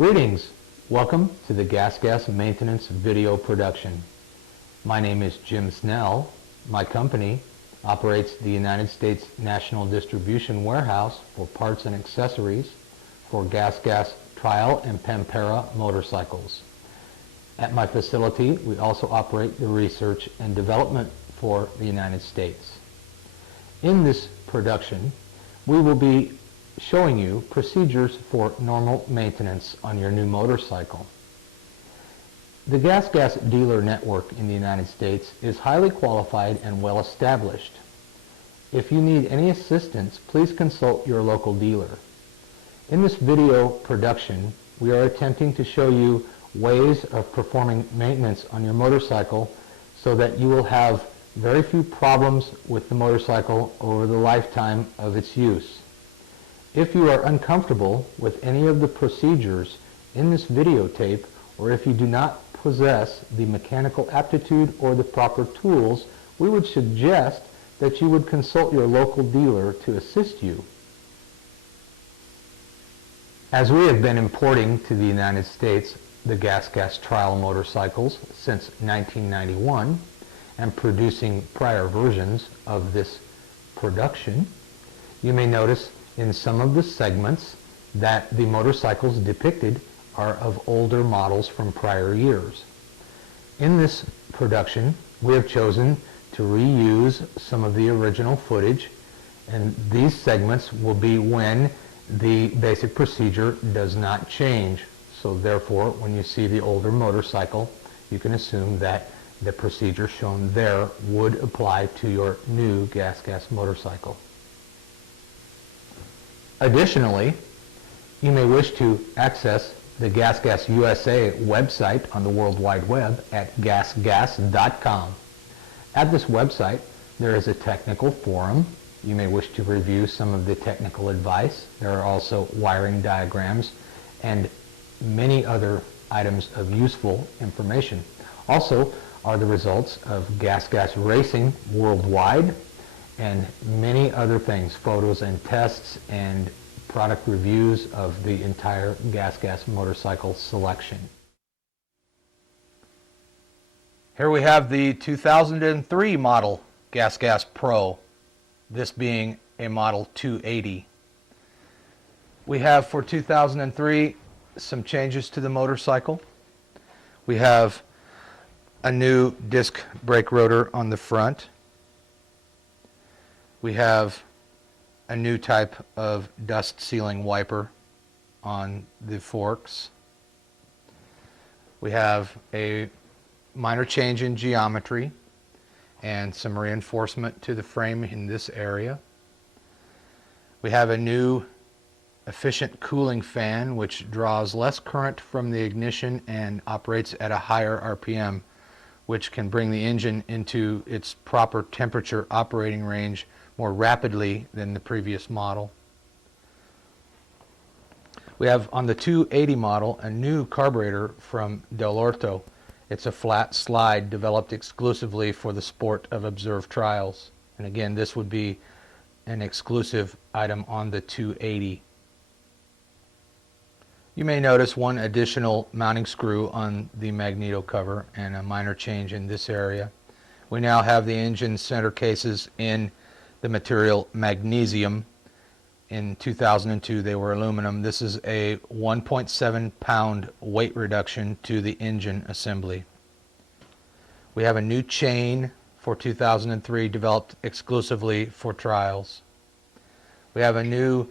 Greetings! Welcome to the GasGas Maintenance video production. My name is Jim Snell. My company operates the United States National Distribution Warehouse for parts and accessories for GasGas Trial and Pampera motorcycles. At my facility, we also operate the research and development for the United States. In this production, we will be showing you procedures for normal maintenance on your new motorcycle. The GasGas dealer network in the United States is highly qualified and well established. If you need any assistance, please consult your local dealer. In this video production, we are attempting to show you ways of performing maintenance on your motorcycle so that you will have very few problems with the motorcycle over the lifetime of its use. If you are uncomfortable with any of the procedures in this videotape, or if you do not possess the mechanical aptitude or the proper tools, we would suggest that you would consult your local dealer to assist you. As we have been importing to the United States the GasGas trial motorcycles since 1991 and producing prior versions of this production, you may notice in some of the segments that the motorcycles depicted are of older models from prior years. In this production, we have chosen to reuse some of the original footage, and these segments will be when the basic procedure does not change. So therefore, when you see the older motorcycle, you can assume that the procedure shown there would apply to your new GasGas motorcycle. Additionally, you may wish to access the GasGas USA website on the World Wide Web at gasgas.com. At this website, there is a technical forum. You may wish to review some of the technical advice. There are also wiring diagrams and many other items of useful information. Also are the results of GasGas racing worldwide and many other things, photos and tests and product reviews of the entire GasGas motorcycle selection. Here we have the 2003 model GasGas PRO, this being a model 280. We have for 2003 some changes to the motorcycle. We have a new disc brake rotor on the front. We have a new type of dust sealing wiper on the forks. We have a minor change in geometry and some reinforcement to the frame in this area. We have a new efficient cooling fan which draws less current from the ignition and operates at a higher RPM, which can bring the engine into its proper temperature operating range more rapidly than the previous model. We have on the 280 model a new carburetor from Del Orto. It's a flat slide developed exclusively for the sport of observed trials. And again, this would be an exclusive item on the 280. You may notice one additional mounting screw on the magneto cover and a minor change in this area. We now have the engine center cases in the material magnesium. In 2002 they were aluminum. This is a 1.7 pound weight reduction to the engine assembly. We have a new chain for 2003 developed exclusively for trials. We have a new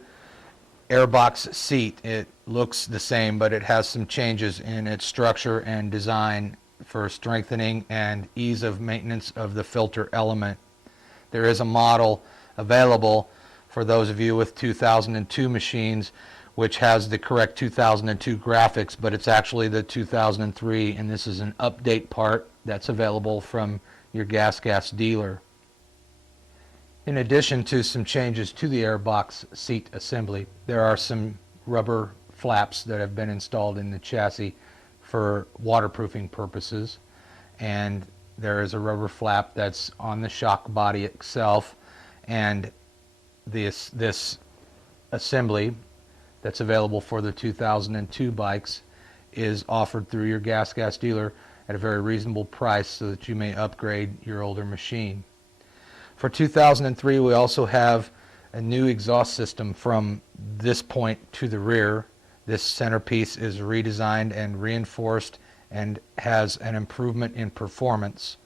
airbox seat. It looks the same, but it has some changes in its structure and design for strengthening and ease of maintenance of the filter element. There is a model available for those of you with 2002 machines which has the correct 2002 graphics, but it's actually the 2003, and this is an update part that's available from your GasGas dealer. In addition to some changes to the airbox seat assembly, there are some rubber flaps that have been installed in the chassis for waterproofing purposes, and there is a rubber flap that's on the shock body itself, and this assembly that's available for the 2002 bikes is offered through your GasGas dealer at a very reasonable price so that you may upgrade your older machine. For 2003, we also have a new exhaust system from this point to the rear. This centerpiece is redesigned and reinforced and has an improvement in performance,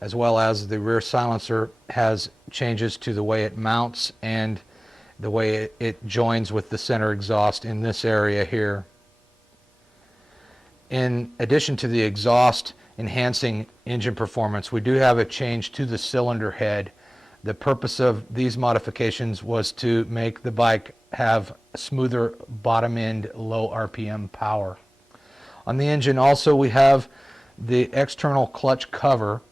as well as the rear silencer has changes to the way it mounts and the way it joins with the center exhaust in this area here. In addition to the exhaust enhancing engine performance, we do have a change to the cylinder head. The purpose of these modifications was to make the bike have smoother bottom end, low RPM power. On the engine also, we have the external clutch cover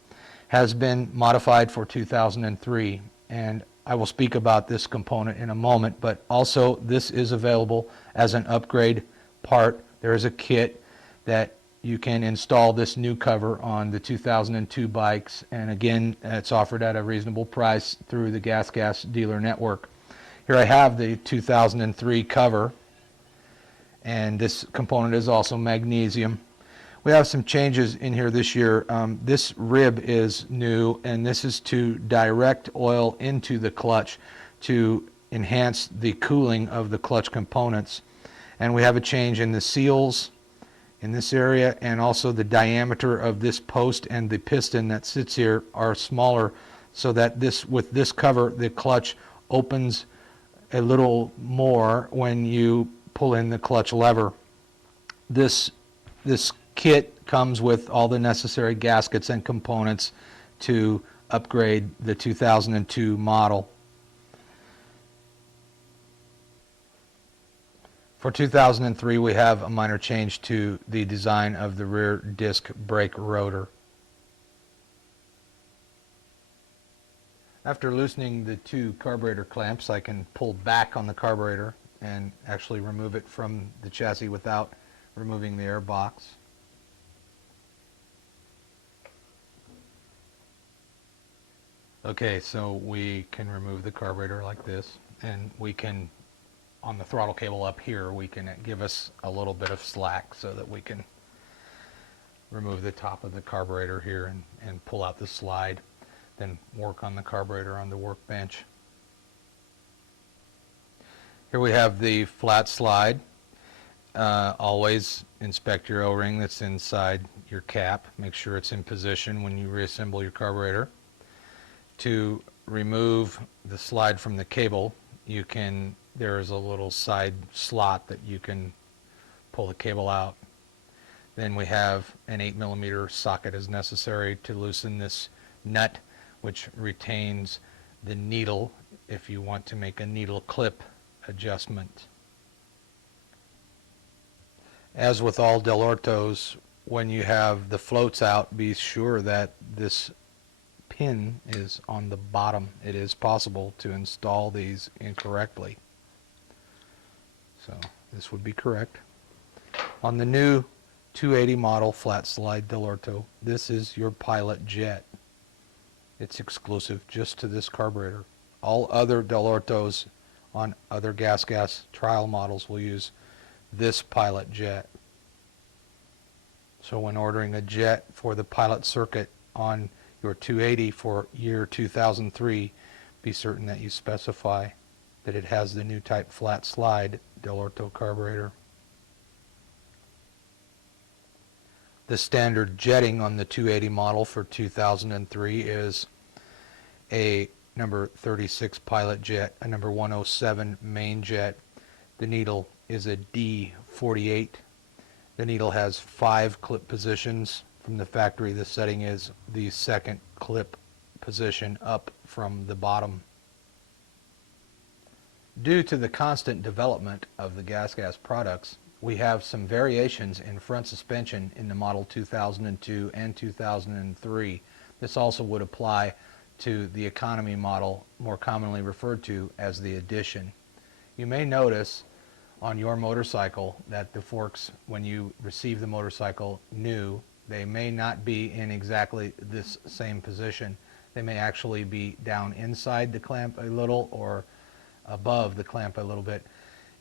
has been modified for 2003, and I will speak about this component in a moment, but also this is available as an upgrade part. There is a kit that you can install this new cover on the 2002 bikes, and again, it's offered at a reasonable price through the GasGas dealer network. Here I have the 2003 cover, and this component is also magnesium. We have some changes in here this year. This rib is new, and this is to direct oil into the clutch to enhance the cooling of the clutch components. And we have a change in the seals in this area, and also the diameter of this post and the piston that sits here are smaller, so that with this cover the clutch opens a little more when you pull in the clutch lever. This kit comes with all the necessary gaskets and components to upgrade the 2002 model. For 2003, we have a minor change to the design of the rear disc brake rotor. After loosening the two carburetor clamps, I can pull back on the carburetor and actually remove it from the chassis without removing the air box. Okay, so we can remove the carburetor like this, and we can, on the throttle cable up here, we can give us a little bit of slack so that we can remove the top of the carburetor here and pull out the slide, then work on the carburetor on the workbench. Here we have the flat slide. Always inspect your O-ring that's inside your cap. Make sure it's in position when you reassemble your carburetor. To remove the slide from the cable, there is a little side slot that you can pull the cable out. Then we have an 8mm socket as necessary to loosen this nut, which retains the needle if you want to make a needle clip adjustment. As with all Del Ortos, when you have the floats out, be sure that this pin is on the bottom. It is possible to install these incorrectly. So this would be correct. On the new 280 model flat slide Del Orto, this is your pilot jet. It's exclusive just to this carburetor. All other Del Ortos on other GasGas trial models will use this pilot jet. So when ordering a jet for the pilot circuit on your 280 for year 2003, be certain that you specify that it has the new type flat slide Del Orto carburetor. The standard jetting on the 280 model for 2003 is a number 36 pilot jet, a number 107 main jet. The needle is a D48. The needle has 5 clip positions. From the factory, the setting is the second clip position up from the bottom. Due to the constant development of the GasGas products, we have some variations in front suspension in the model 2002 and 2003. This also would apply to the economy model, more commonly referred to as the Edition. You may notice on your motorcycle that the forks, when you receive the motorcycle new, they may not be in exactly this same position. They may actually be down inside the clamp a little or above the clamp a little bit.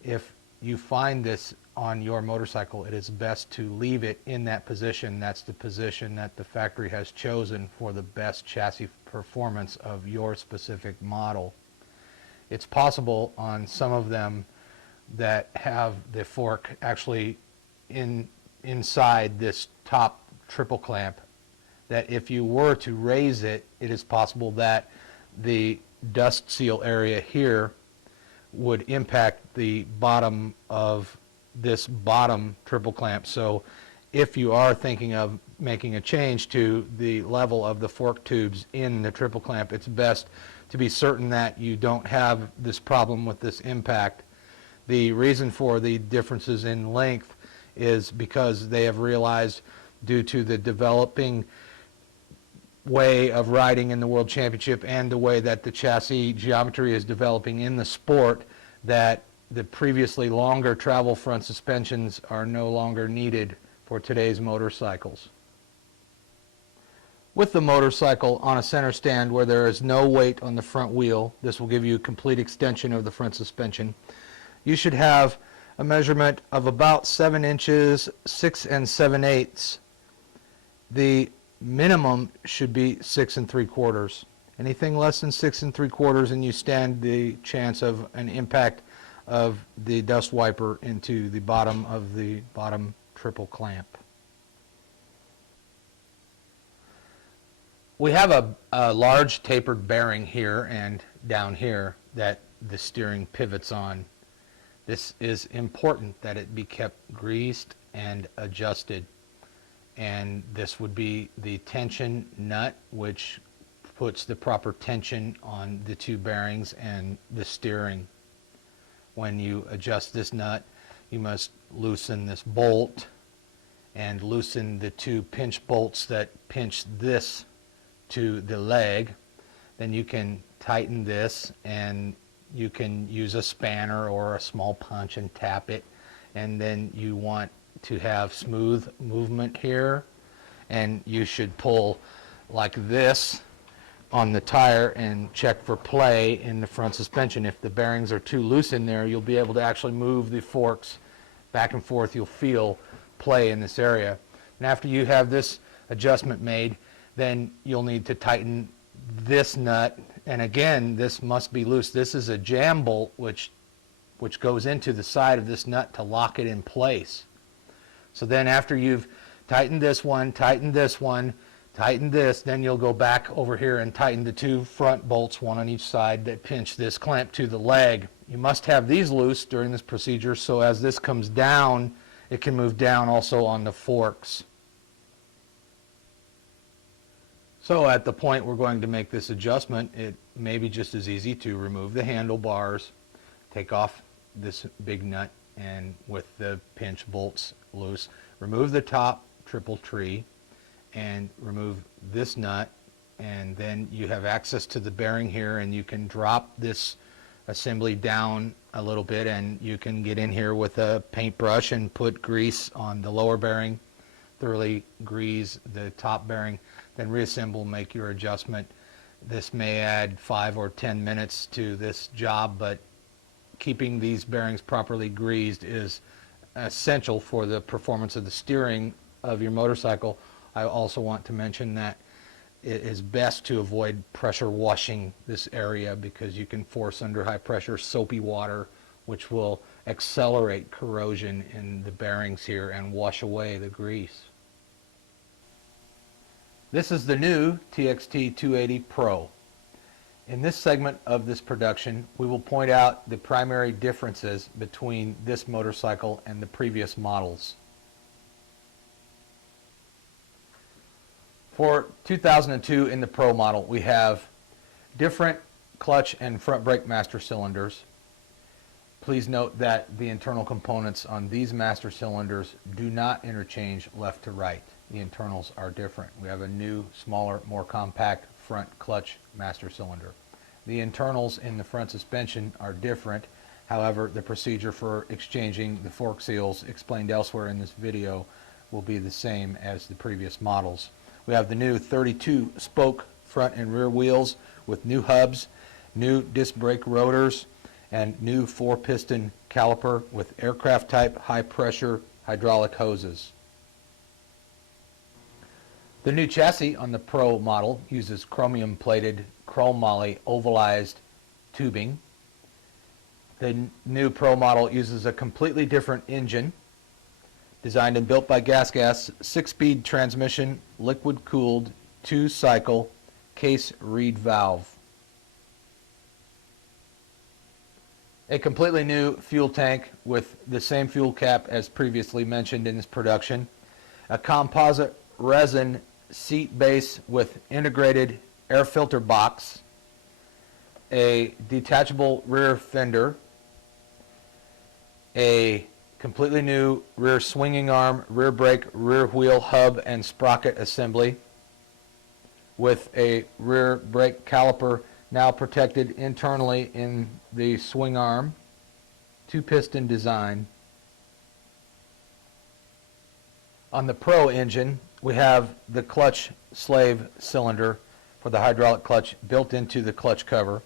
If you find this on your motorcycle, it is best to leave it in that position. That's the position that the factory has chosen for the best chassis performance of your specific model. It's possible on some of them that have the fork actually inside this top triple clamp, that if you were to raise it, it is possible that the dust seal area here would impact the bottom of this bottom triple clamp. So if you are thinking of making a change to the level of the fork tubes in the triple clamp, it's best to be certain that you don't have this problem with this impact. The reason for the differences in length is because they have realized, due to the developing way of riding in the World Championship and the way that the chassis geometry is developing in the sport, that the previously longer travel front suspensions are no longer needed for today's motorcycles. With the motorcycle on a center stand where there is no weight on the front wheel, this will give you a complete extension of the front suspension. You should have a measurement of about 7 inches, 6 7/8. The minimum should be 6 3/4. Anything less than 6 3/4 and you stand the chance of an impact of the dust wiper into the bottom of the bottom triple clamp. We have a large tapered bearing here and down here that the steering pivots on. This is important that it be kept greased and adjusted. And this would be the tension nut, which puts the proper tension on the two bearings and the steering. When you adjust this nut, you must loosen this bolt and loosen the two pinch bolts that pinch this to the leg. Then you can tighten this, and you can use a spanner or a small punch and tap it. And then you want to have smooth movement here, and you should pull like this on the tire and check for play in the front suspension. If the bearings are too loose in there, you'll be able to actually move the forks back and forth. You'll feel play in this area. And after you have this adjustment made, then you'll need to tighten this nut, and again, this must be loose. This is a jam bolt which goes into the side of this nut to lock it in place. So then after you've tightened this one, tighten this one, tighten this, then you'll go back over here and tighten the two front bolts, one on each side, that pinch this clamp to the leg. You must have these loose during this procedure, so as this comes down, it can move down also on the forks. So at the point we're going to make this adjustment, it may be just as easy to remove the handlebars, take off this big nut, and with the pinch bolts loose, remove the top triple tree and remove this nut, and then you have access to the bearing here, and you can drop this assembly down a little bit, and you can get in here with a paintbrush and put grease on the lower bearing, thoroughly grease the top bearing, then reassemble, make your adjustment. This may add 5 or 10 minutes to this job, but keeping these bearings properly greased is essential for the performance of the steering of your motorcycle. I also want to mention that it is best to avoid pressure washing this area, because you can force under high pressure soapy water, which will accelerate corrosion in the bearings here and wash away the grease. This is the new TXT 280 Pro. In this segment of this production, we will point out the primary differences between this motorcycle and the previous models. For 2002 in the Pro model, we have different clutch and front brake master cylinders. Please note that the internal components on these master cylinders do not interchange left to right. The internals are different. We have a new, smaller, more compact front clutch master cylinder. The internals in the front suspension are different. However, the procedure for exchanging the fork seals explained elsewhere in this video will be the same as the previous models. We have the new 32 spoke front and rear wheels with new hubs, new disc brake rotors, and new 4-piston caliper with aircraft type high pressure hydraulic hoses. The new chassis on the Pro model uses chromium plated chromoly ovalized tubing. The new Pro model uses a completely different engine designed and built by GasGas, 6-speed transmission, liquid cooled, 2-cycle case reed valve. A completely new fuel tank with the same fuel cap as previously mentioned in this production. A composite resin seat base with integrated air filter box. A detachable rear fender. A completely new rear swinging arm, rear brake, rear wheel hub and sprocket assembly with a rear brake caliper now protected internally in the swing arm, 2-piston design. On the Pro engine, we have the clutch slave cylinder for the hydraulic clutch built into the clutch cover.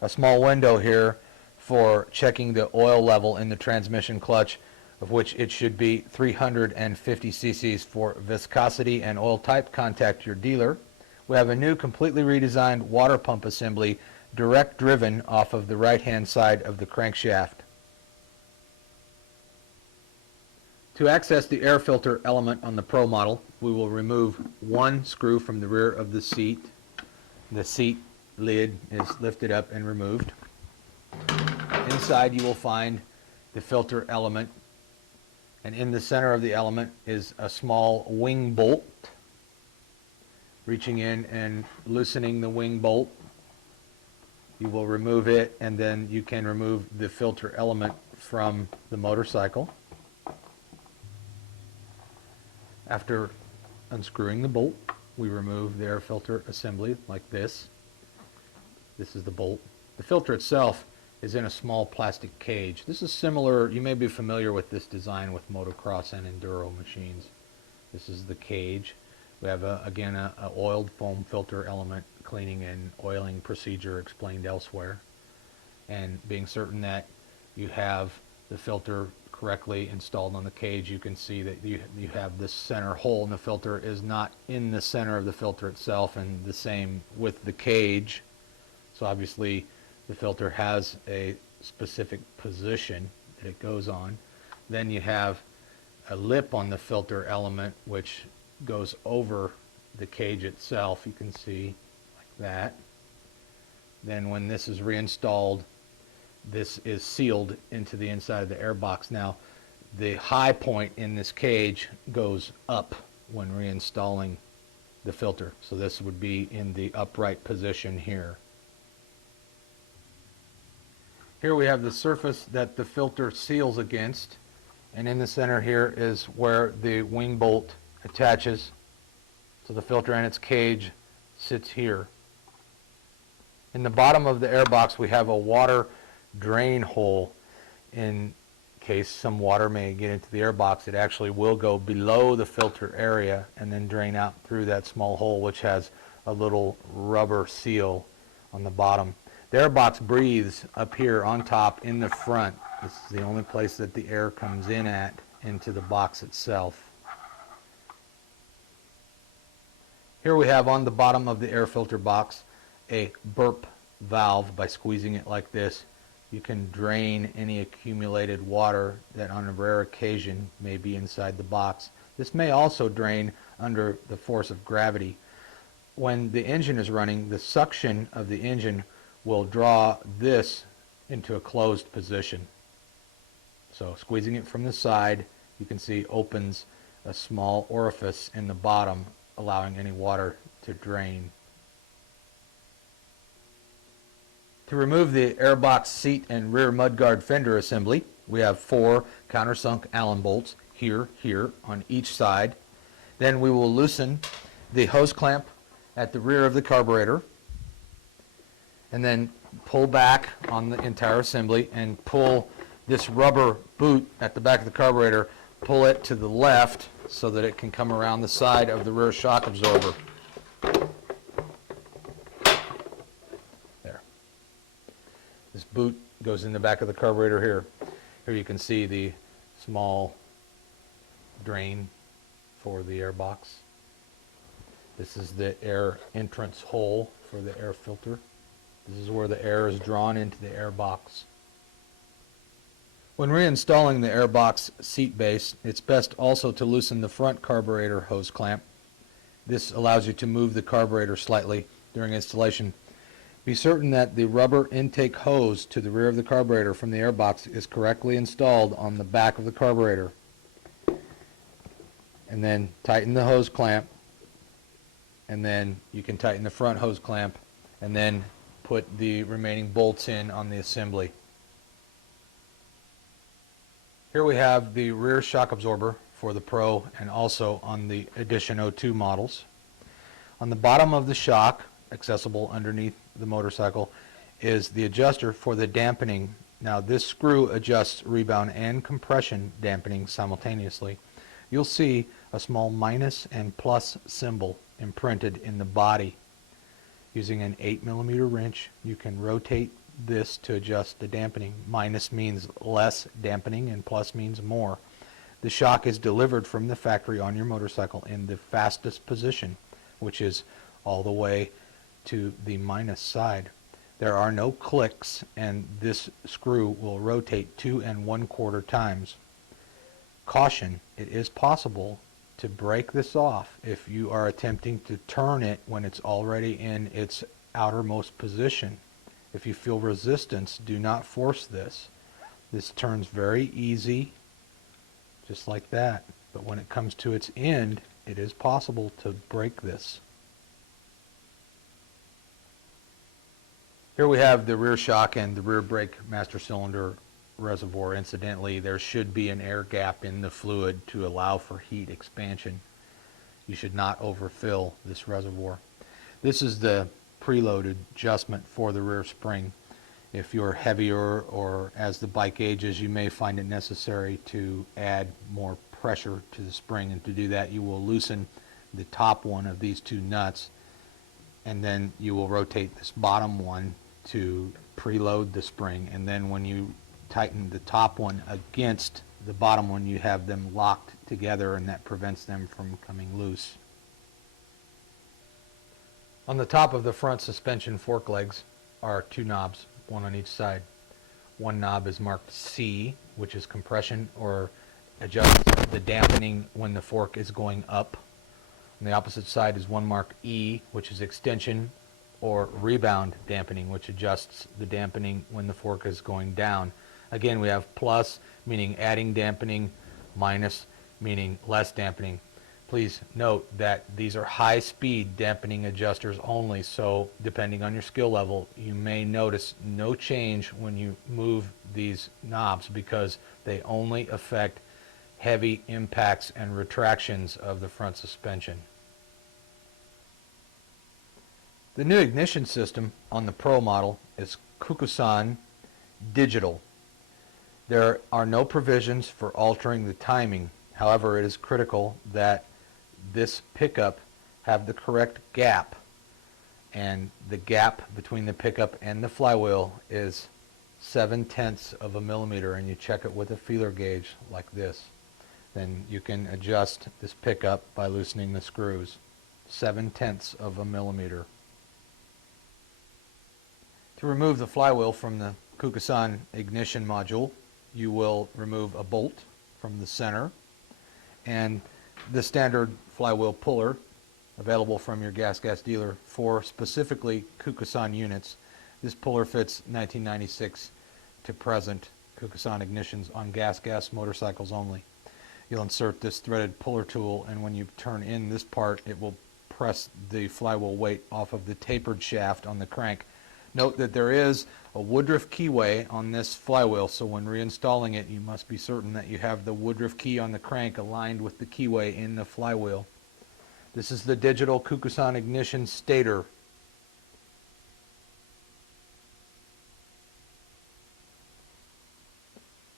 A small window here for checking the oil level in the transmission clutch, of which it should be 350 cc's for viscosity and oil type. Contact your dealer. We have a new completely redesigned water pump assembly direct driven off of the right hand side of the crankshaft. To access the air filter element on the Pro model, we will remove one screw from the rear of the seat. The seat lid is lifted up and removed. Inside you will find the filter element, and in the center of the element is a small wing bolt. Reaching in and loosening the wing bolt, you will remove it, and then you can remove the filter element from the motorcycle. After unscrewing the bolt, we remove the air filter assembly like this. This is the bolt. The filter itself is in a small plastic cage. This is similar, you may be familiar with this design with motocross and enduro machines. This is the cage. We have, again, a oiled foam filter element, cleaning and oiling procedure explained elsewhere. And being certain that you have the filter correctly installed on the cage, you can see that you have this center hole, and the filter is not in the center of the filter itself, and the same with the cage. So obviously the filter has a specific position that it goes on. Then you have a lip on the filter element which goes over the cage itself, you can see like that. Then when this is reinstalled, this is sealed into the inside of the air box. Now the high point in this cage goes up when reinstalling the filter, so this would be in the upright position here. Here we have the surface that the filter seals against, and in the center here is where the wing bolt attaches. So the filter and its cage sits here. In the bottom of the air box we have a water drain hole. In case some water may get into the air box, it actually will go below the filter area and then drain out through that small hole, which has a little rubber seal on the bottom. The air box breathes up here on top in the front. This is the only place that the air comes in at into the box itself. Here we have on the bottom of the air filter box a burp valve. By squeezing it like this, you can drain any accumulated water that on a rare occasion may be inside the box. This may also drain under the force of gravity. When the engine is running, the suction of the engine will draw this into a closed position. So squeezing it from the side, you can see opens a small orifice in the bottom, allowing any water to drain. To remove the airbox seat and rear mudguard fender assembly, we have 4 countersunk Allen bolts here on each side. Then we will loosen the hose clamp at the rear of the carburetor, and then pull back on the entire assembly and pull this rubber boot at the back of the carburetor, pull it to the left so that it can come around the side of the rear shock absorber. There. This boot goes in the back of the carburetor here. Here you can see the small drain for the air box. This is the air entrance hole for the air filter. This is where the air is drawn into the air box. When reinstalling the air box seat base, it's best also to loosen the front carburetor hose clamp. This allows you to move the carburetor slightly during installation. Be certain that the rubber intake hose to the rear of the carburetor from the air box is correctly installed on the back of the carburetor. And then tighten the hose clamp, and then you can tighten the front hose clamp, and then put the remaining bolts in on the assembly. Here we have the rear shock absorber for the Pro and also on the Edition 02 models. On the bottom of the shock, accessible underneath the motorcycle, is the adjuster for the dampening. Now this screw adjusts rebound and compression dampening simultaneously. You'll see a small minus and plus symbol imprinted in the body. Using an 8mm wrench, you can rotate this to adjust the dampening. Minus means less dampening and plus means more. The shock is delivered from the factory on your motorcycle in the fastest position, which is all the way to the minus side. There are no clicks, and this screw will rotate 2 1/4 times. Caution, it is possible to break this off if you are attempting to turn it when it's already in its outermost position. If you feel resistance, do not force this. This turns very easy, just like that. But when it comes to its end, it is possible to break this. Here we have the rear shock and the rear brake master cylinder reservoir. Incidentally, there should be an air gap in the fluid to allow for heat expansion. You should not overfill this reservoir. This is the preloaded adjustment for the rear spring. If you're heavier or as the bike ages, you may find it necessary to add more pressure to the spring, and to do that you will loosen the top one of these two nuts, and then you will rotate this bottom one to preload the spring, and then when you tighten the top one against the bottom one, you have them locked together, and that prevents them from coming loose. On the top of the front suspension fork legs are two knobs, one on each side. One knob is marked C, which is compression or adjusts the dampening when the fork is going up. On the opposite side is one marked E, which is extension or rebound dampening, which adjusts the dampening when the fork is going down. Again, we have plus, meaning adding dampening, minus, meaning less dampening. Please note that these are high-speed dampening adjusters only, so depending on your skill level, you may notice no change when you move these knobs because they only affect heavy impacts and retractions of the front suspension. The new ignition system on the Pro model is Kukusan Digital. There are no provisions for altering the timing. However, it is critical that this pickup have the correct gap, and the gap between the pickup and the flywheel is 7/10 of a millimeter, and you check it with a feeler gauge like this. Then you can adjust this pickup by loosening the screws. 7/10 of a millimeter. To remove the flywheel from the Kukusan ignition module, you will remove a bolt from the center and the standard flywheel puller available from your GasGas dealer for specifically Kukusan units. This puller fits 1996 to present Kukusan ignitions on GasGas motorcycles only. You'll insert this threaded puller tool, and when you turn in this part, it will press the flywheel weight off of the tapered shaft on the crank. Note that there is a Woodruff keyway on this flywheel, so when reinstalling it, you must be certain that you have the Woodruff key on the crank aligned with the keyway in the flywheel. This is the digital Kukusan ignition stator.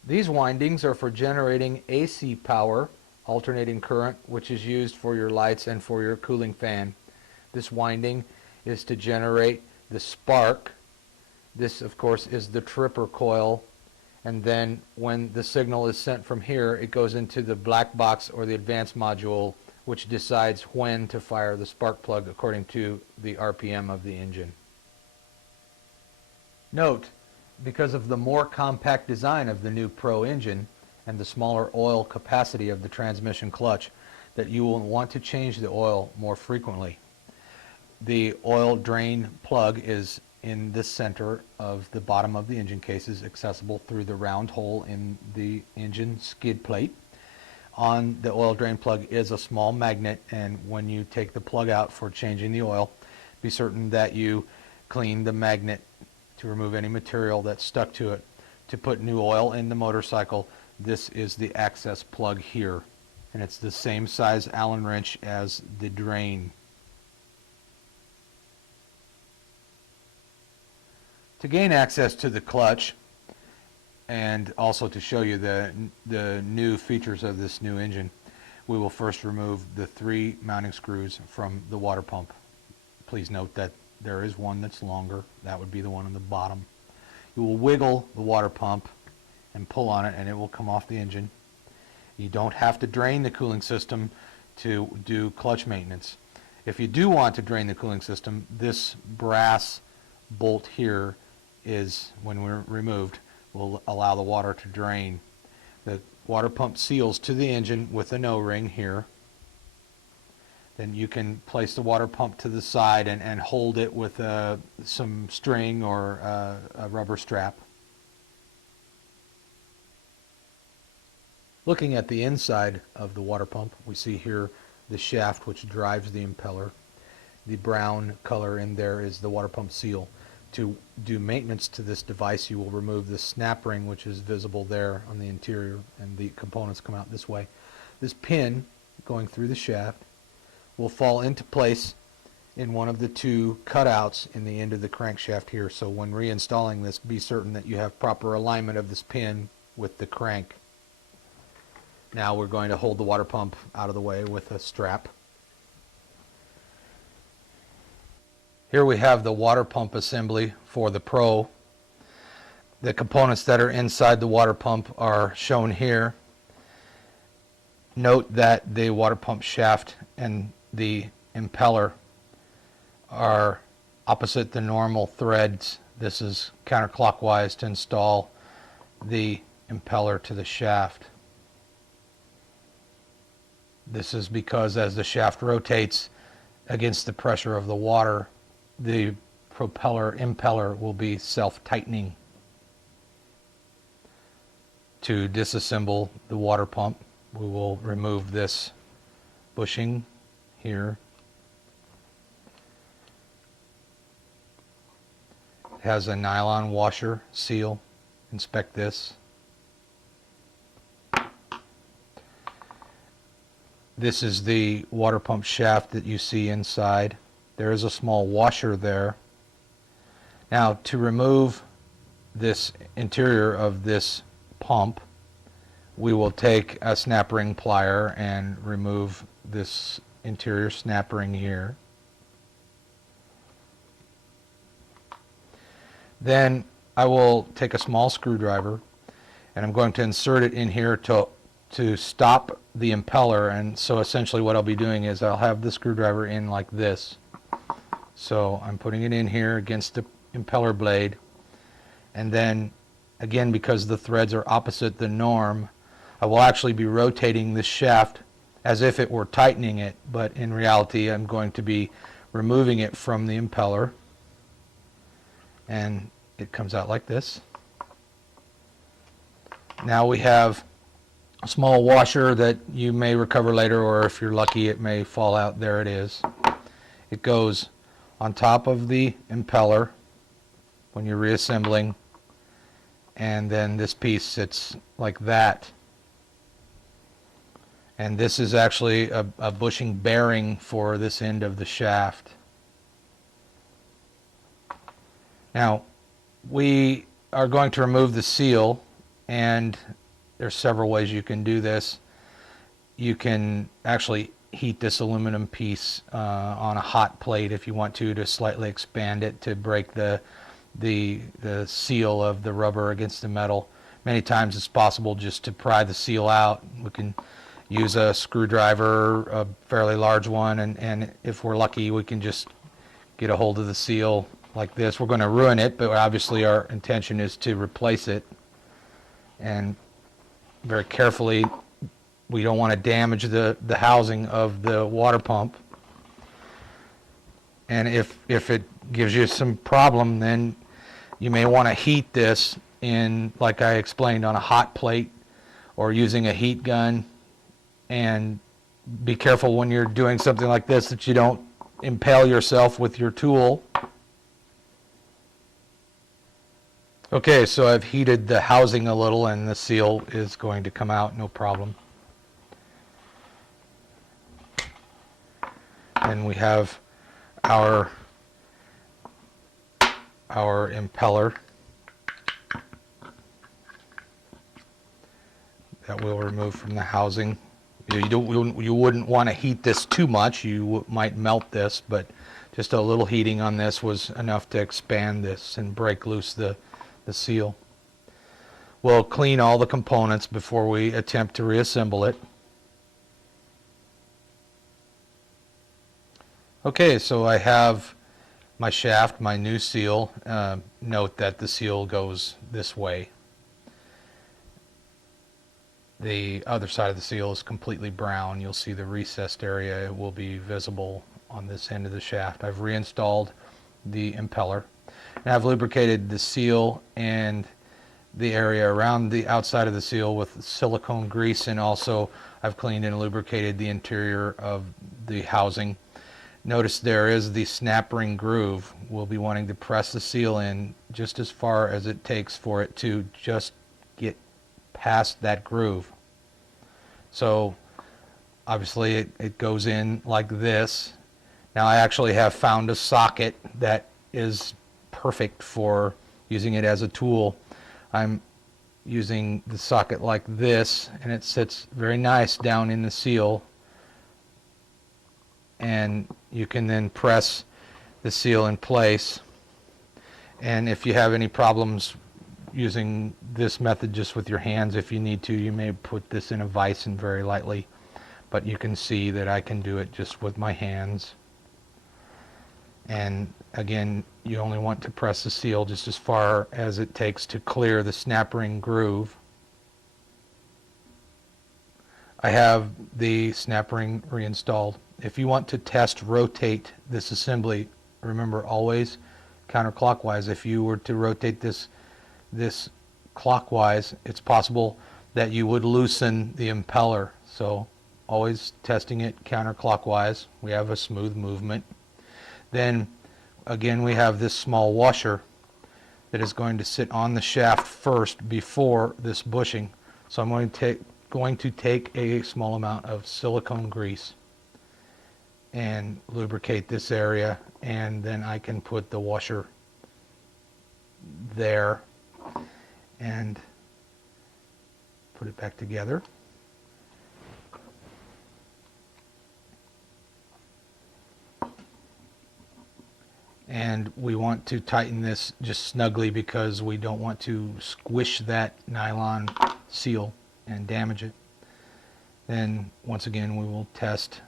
These windings are for generating AC power, alternating current, which is used for your lights and for your cooling fan. This winding is to generate the spark This, of course, is the tripper coil, and then when the signal is sent from here, it goes into the black box or the advanced module, which decides when to fire the spark plug according to the RPM of the engine. Note, because of the more compact design of the new Pro engine and the smaller oil capacity of the transmission clutch, that you will want to change the oil more frequently. The oil drain plug is in the center of the bottom of the engine cases, accessible through the round hole in the engine skid plate. On the oil drain plug is a small magnet, and when you take the plug out for changing the oil, be certain that you clean the magnet to remove any material that's stuck to it. To put new oil in the motorcycle, this is the access plug here, and it's the same size Allen wrench as the drain. To gain access to the clutch, and also to show you the new features of this new engine, we will first remove the 3 mounting screws from the water pump. Please note that there is one that's longer. That would be the one on the bottom. You will wiggle the water pump and pull on it, and it will come off the engine. You don't have to drain the cooling system to do clutch maintenance. If you do want to drain the cooling system, this brass bolt here is, when we're removed, will allow the water to drain. The water pump seals to the engine with an O-ring here. Then you can place the water pump to the side and hold it with some string or a rubber strap. Looking at the inside of the water pump, we see here the shaft which drives the impeller. The brown color in there is the water pump seal. To do maintenance to this device, you will remove the snap ring, which is visible there on the interior, and the components come out this way. This pin going through the shaft will fall into place in one of the 2 cutouts in the end of the crankshaft here. So when reinstalling this, be certain that you have proper alignment of this pin with the crank. Now we're going to hold the water pump out of the way with a strap. Here we have the water pump assembly for the Pro. The components that are inside the water pump are shown here. Note that the water pump shaft and the impeller are opposite the normal threads. This is counterclockwise to install the impeller to the shaft. This is because as the shaft rotates against the pressure of the water, the impeller will be self-tightening. To disassemble the water pump, we will remove this bushing here. It has a nylon washer seal. Inspect this. This is the water pump shaft that you see inside. There is a small washer there. Now, to remove this interior of this pump, we will take a snap ring plier and remove this interior snap ring here. Then I will take a small screwdriver and I'm going to insert it in here to stop the impeller. And so essentially what I'll be doing is I'll have the screwdriver in like this. So I'm putting it in here against the impeller blade, and then again, because the threads are opposite the norm, I will actually be rotating this shaft as if it were tightening it, but in reality I'm going to be removing it from the impeller, and it comes out like this. Now we have a small washer that you may recover later, or if you're lucky it may fall out. There it is. It goes on top of the impeller when you're reassembling, and then this piece sits like that. And this is actually a bushing bearing for this end of the shaft. Now we are going to remove the seal, and there's several ways you can do this. You can actually heat this aluminum piece on a hot plate if you want to slightly expand it to break the the seal of the rubber against the metal. Many times it's possible just to pry the seal out. We can use a screwdriver, a fairly large one, and if we're lucky we can just get a hold of the seal like this. We're going to ruin it, but obviously our intention is to replace it. And very carefully, we don't want to damage the housing of the water pump. And if it gives you some problem, then you may want to heat this in, like I explained, on a hot plate or using a heat gun. And be careful when you're doing something like this that you don't impale yourself with your tool. Okay, so I've heated the housing a little and the seal is going to come out, no problem. And we have our impeller that we'll remove from the housing. You wouldn't want to heat this too much. You might melt this, but just a little heating on this was enough to expand this and break loose the seal. We'll clean all the components before we attempt to reassemble it. Okay, so I have my shaft, my new seal. Note that the seal goes this way. The other side of the seal is completely brown. You'll see the recessed area will be visible on this end of the shaft. I've reinstalled the impeller, and I've lubricated the seal and the area around the outside of the seal with silicone grease, and also I've cleaned and lubricated the interior of the housing. Notice there is the snap ring groove. We'll be wanting to press the seal in just as far as it takes for it to just get past that groove. So obviously it goes in like this. Now I actually have found a socket that is perfect for using it as a tool. I'm using the socket like this, and it sits very nice down in the seal, and you can then press the seal in place. And if you have any problems using this method just with your hands, if you need to, you may put this in a vise and very lightly, but you can see that I can do it just with my hands. And again, you only want to press the seal just as far as it takes to clear the snap ring groove. I have the snap ring reinstalled. If you want to test rotate this assembly, remember always counterclockwise. If you were to rotate this clockwise, it's possible that you would loosen the impeller. So always testing it counterclockwise. We have a smooth movement. Then again, we have this small washer that is going to sit on the shaft first before this bushing. So I'm going to take a small amount of silicone grease and lubricate this area, and then I can put the washer there and put it back together. And we want to tighten this just snugly because we don't want to squish that nylon seal and damage it. Then once again we will test,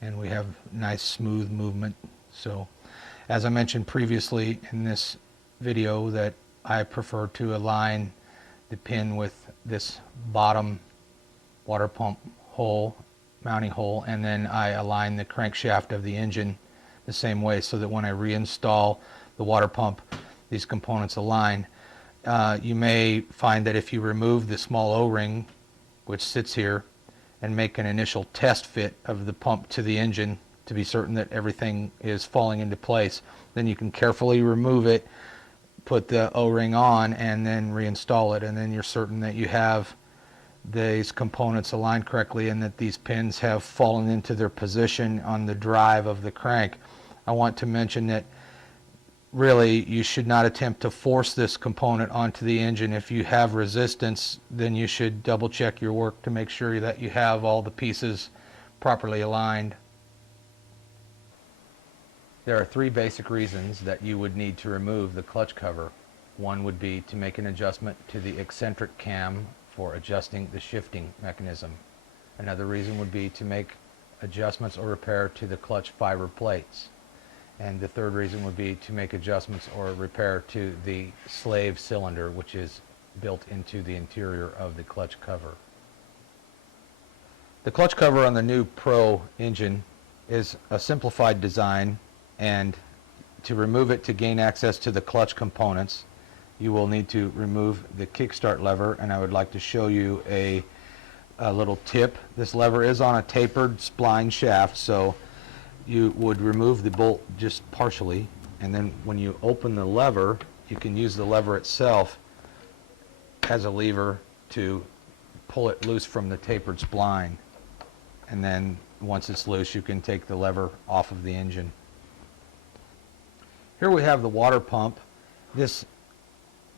and we have nice smooth movement. So as I mentioned previously in this video, that I prefer to align the pin with this bottom water pump hole, mounting hole, and then I align the crankshaft of the engine the same way, so that when I reinstall the water pump, these components align. You may find that if you remove the small O-ring which sits here and make an initial test fit of the pump to the engine to be certain that everything is falling into place, then you can carefully remove it, put the O-ring on, and then reinstall it, and then you're certain that you have these components aligned correctly and that these pins have fallen into their position on the drive of the crank. I want to mention that really you should not attempt to force this component onto the engine. If you have resistance, then you should double check your work to make sure that you have all the pieces properly aligned. There are three basic reasons that you would need to remove the clutch cover. One would be to make an adjustment to the eccentric cam for adjusting the shifting mechanism. Another reason would be to make adjustments or repair to the clutch fiber plates. And the third reason would be to make adjustments or repair to the slave cylinder, which is built into the interior of the clutch cover. The clutch cover on the new Pro engine is a simplified design, and to remove it to gain access to the clutch components, you will need to remove the kickstart lever, and I would like to show you a little tip. This lever is on a tapered spline shaft, so you would remove the bolt just partially, and then when you open the lever, you can use the lever itself as a lever to pull it loose from the tapered spline. And then once it's loose, you can take the lever off of the engine. Here we have the water pump. This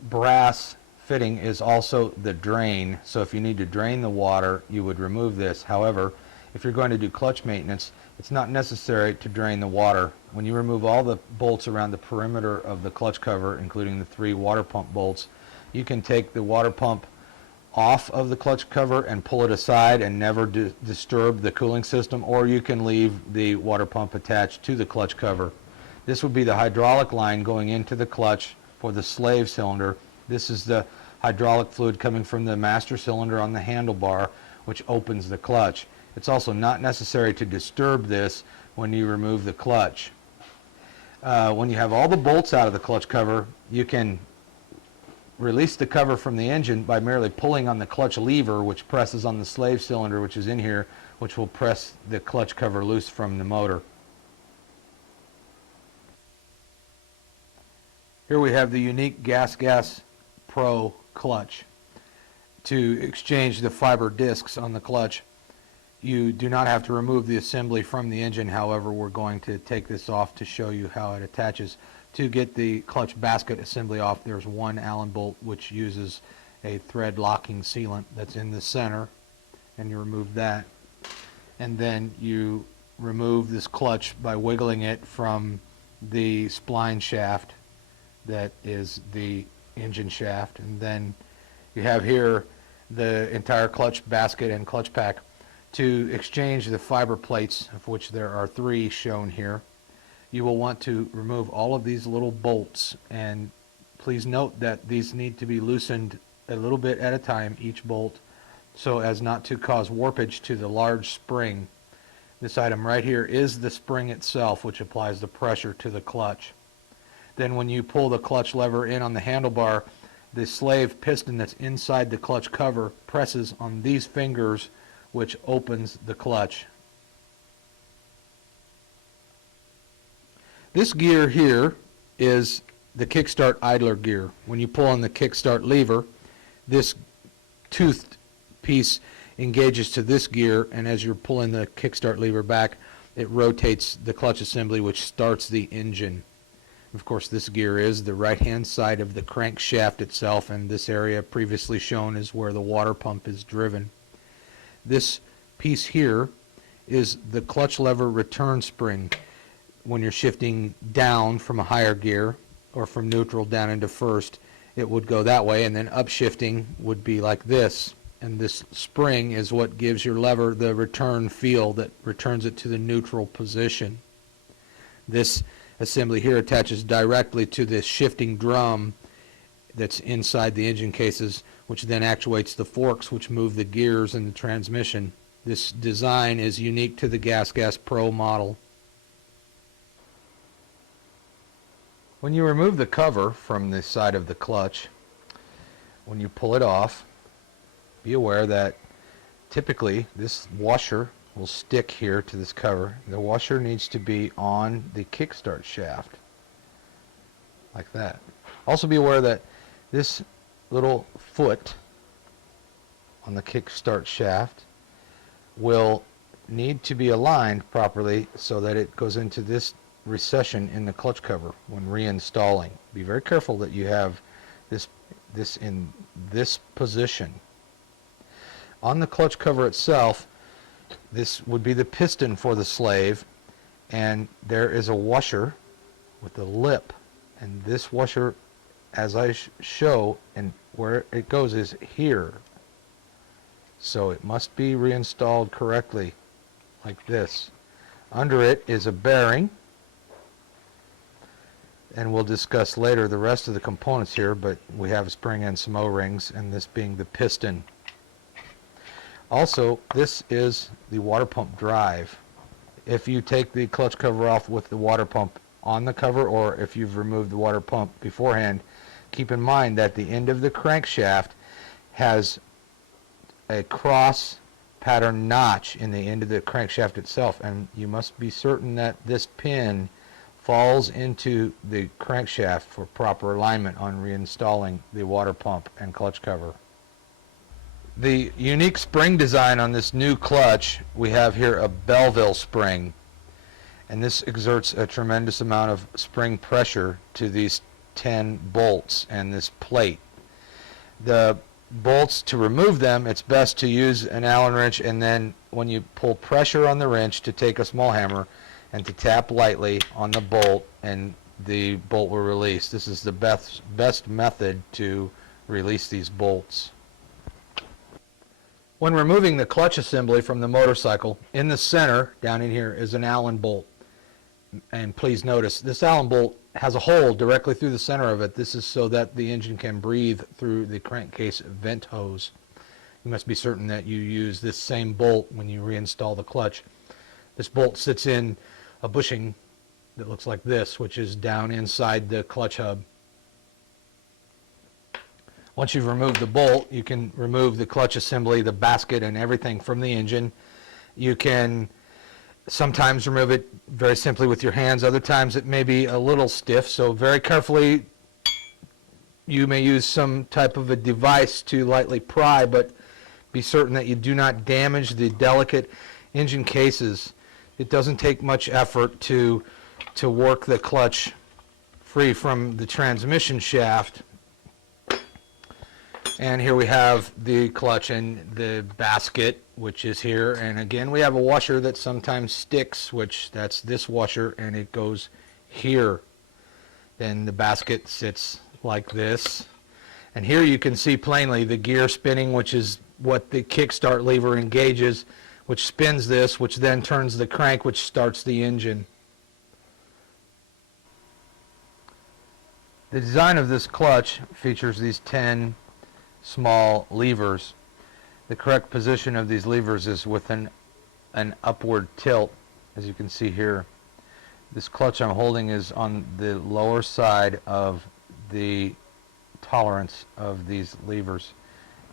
brass fitting is also the drain, so if you need to drain the water, you would remove this. However, if you're going to do clutch maintenance, it's not necessary to drain the water. When you remove all the bolts around the perimeter of the clutch cover, including the 3 water pump bolts, you can take the water pump off of the clutch cover and pull it aside and never disturb the cooling system, or you can leave the water pump attached to the clutch cover. This would be the hydraulic line going into the clutch for the slave cylinder. This is the hydraulic fluid coming from the master cylinder on the handlebar, which opens the clutch. It's also not necessary to disturb this when you remove the clutch. When you have all the bolts out of the clutch cover, you can release the cover from the engine by merely pulling on the clutch lever, which presses on the slave cylinder, which is in here, which will press the clutch cover loose from the motor. Here we have the unique GasGas PRO clutch. To exchange the fiber discs on the clutch, you do not have to remove the assembly from the engine. However, we're going to take this off to show you how it attaches. To get the clutch basket assembly off, there's one Allen bolt which uses a thread locking sealant that's in the center, and you remove that. And then you remove this clutch by wiggling it from the spline shaft that is the engine shaft. And then you have here the entire clutch basket and clutch pack. To exchange the fiber plates, of which there are 3 shown here, you will want to remove all of these little bolts, and please note that these need to be loosened a little bit at a time, each bolt, so as not to cause warpage to the large spring. This item right here is the spring itself, which applies the pressure to the clutch. Then when you pull the clutch lever in on the handlebar, the slave piston that's inside the clutch cover presses on these fingers, which opens the clutch. This gear here is the kickstart idler gear. When you pull on the kickstart lever, this toothed piece engages to this gear, and as you're pulling the kickstart lever back, it rotates the clutch assembly, which starts the engine. Of course, this gear is the right-hand side of the crankshaft itself, and this area previously shown is where the water pump is driven. This piece here is the clutch lever return spring. When you're shifting down from a higher gear or from neutral down into first, it would go that way, and then upshifting would be like this. And this spring is what gives your lever the return feel that returns it to the neutral position. This assembly here attaches directly to this shifting drum that's inside the engine cases, which then actuates the forks which move the gears in the transmission. This design is unique to the GasGas PRO model. When you remove the cover from the side of the clutch, when you pull it off, be aware that typically this washer will stick here to this cover. The washer needs to be on the kickstart shaft, like that. Also be aware that this little foot on the kickstart shaft will need to be aligned properly so that it goes into this recession in the clutch cover when reinstalling. Be very careful that you have this in this position. On the clutch cover itself, this would be the piston for the slave, and there is a washer with a lip, and this washer, as I show, and where it goes is here, so it must be reinstalled correctly like this. Under it is a bearing, and we'll discuss later the rest of the components here, but we have a spring and some O-rings, and this being the piston. Also, this is the water pump drive. If you take the clutch cover off with the water pump on the cover, or if you've removed the water pump beforehand, keep in mind that the end of the crankshaft has a cross pattern notch in the end of the crankshaft itself, and you must be certain that this pin falls into the crankshaft for proper alignment on reinstalling the water pump and clutch cover. The unique spring design on this new clutch, we have here a Belleville spring, and this exerts a tremendous amount of spring pressure to these 10 bolts and this plate. The bolts, to remove them, it's best to use an Allen wrench, and then when you pull pressure on the wrench, to take a small hammer and to tap lightly on the bolt, and the bolt will release. This is the best method to release these bolts. When removing the clutch assembly from the motorcycle, in the center, down in here, is an Allen bolt. And please notice, this Allen bolt has a hole directly through the center of it. This is so that the engine can breathe through the crankcase vent hose. You must be certain that you use this same bolt when you reinstall the clutch. This bolt sits in a bushing that looks like this, which is down inside the clutch hub. Once you've removed the bolt, you can remove the clutch assembly, the basket, and everything from the engine. You can sometimes remove it very simply with your hands. Other times it may be a little stiff, so very carefully you may use some type of a device to lightly pry, but be certain that you do not damage the delicate engine cases. It doesn't take much effort to work the clutch free from the transmission shaft. And here we have the clutch and the basket, which is here. And again, we have a washer that sometimes sticks, which that's this washer, and it goes here. Then the basket sits like this. And here you can see plainly the gear spinning, which is what the kickstart lever engages, which spins this, which then turns the crank, which starts the engine. The design of this clutch features these 10 small levers. The correct position of these levers is with an upward tilt, as you can see here. This clutch I'm holding is on the lower side of the tolerance of these levers.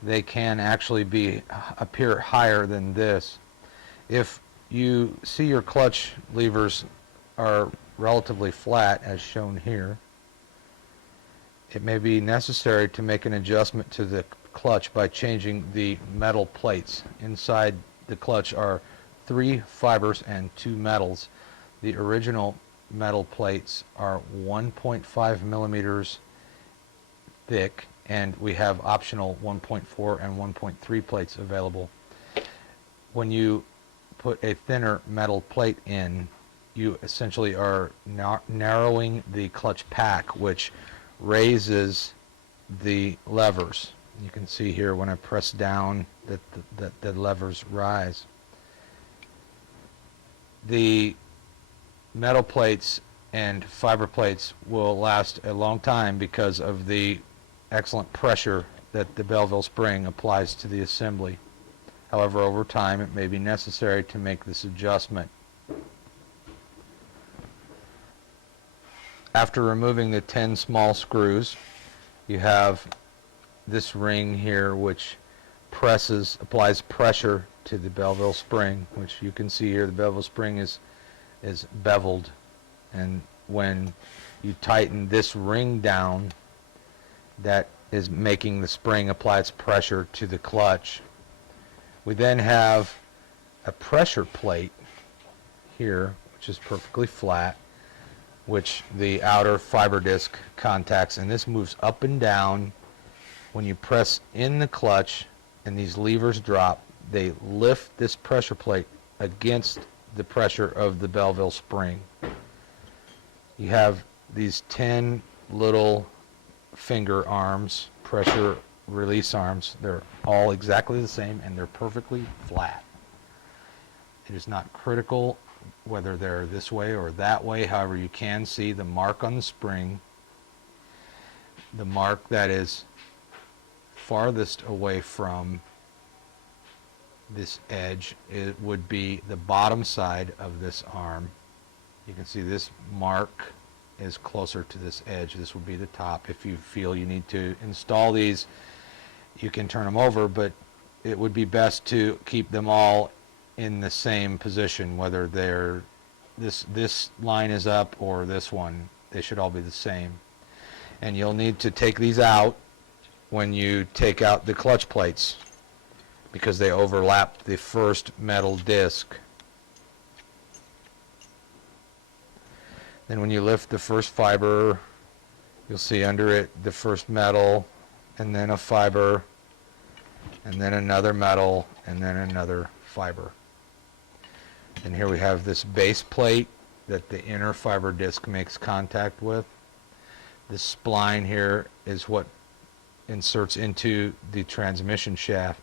They can actually appear higher than this. If you see your clutch levers are relatively flat, as shown here, it may be necessary to make an adjustment to the clutch by changing the metal plates. Inside the clutch are 3 fibers and 2 metals. The original metal plates are 1.5 millimeters thick, and we have optional 1.4 and 1.3 plates available. When you put a thinner metal plate in, you essentially are narrowing the clutch pack, which raises the levers. You can see here when I press down that the levers rise. The metal plates and fiber plates will last a long time because of the excellent pressure that the Belleville spring applies to the assembly. However, over time it may be necessary to make this adjustment. After removing the 10 small screws, you have this ring here which applies pressure to the Belleville spring, which you can see here. The Belleville spring is beveled, and when you tighten this ring down, that is making the spring apply its pressure to the clutch. We then have a pressure plate here, which is perfectly flat, which the outer fiber disc contacts, and this moves up and down. When you press in the clutch and these levers drop, they lift this pressure plate against the pressure of the Belleville spring. You have these 10 little finger arms, pressure release arms. They're all exactly the same and they're perfectly flat. It is not critical whether they're this way or that way. However, you can see the mark on the spring. The mark that is farthest away from this edge, it would be the bottom side of this arm. You can see this mark is closer to this edge. This would be the top. If you feel you need to install these, you can turn them over, but it would be best to keep them all in the same position, whether they're this line is up or this one. They should all be the same. And you'll need to take these out when you take out the clutch plates, because they overlap the first metal disc. Then when you lift the first fiber, you'll see under it the first metal, and then a fiber, and then another metal, and then another fiber. And here we have this base plate that the inner fiber disc makes contact with. This spline here is what inserts into the transmission shaft.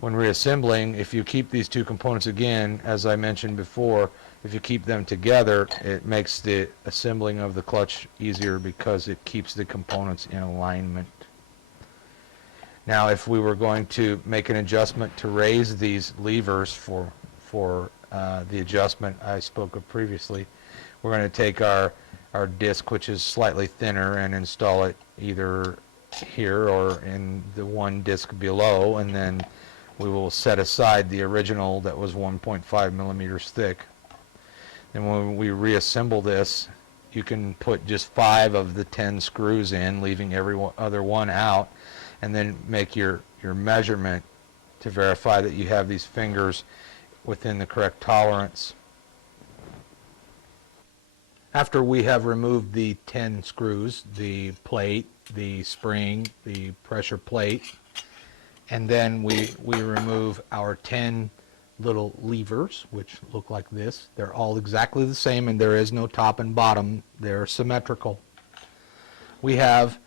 When reassembling, if you keep these two components, again, as I mentioned before, if you keep them together, it makes the assembling of the clutch easier because it keeps the components in alignment. Now, if we were going to make an adjustment to raise these levers for the adjustment I spoke of previously, we're going to take our disc, which is slightly thinner, and install it either here or in the one disc below, and then we will set aside the original that was 1.5 millimeters thick. And when we reassemble this, you can put just 5 of the 10 screws in, leaving every other one out, and then make your measurement to verify that you have these fingers within the correct tolerance. After we have removed the 10 screws, the plate, the spring, the pressure plate, and then we remove our 10 little levers, which look like this. They're all exactly the same, and there is no top and bottom. They're symmetrical. We have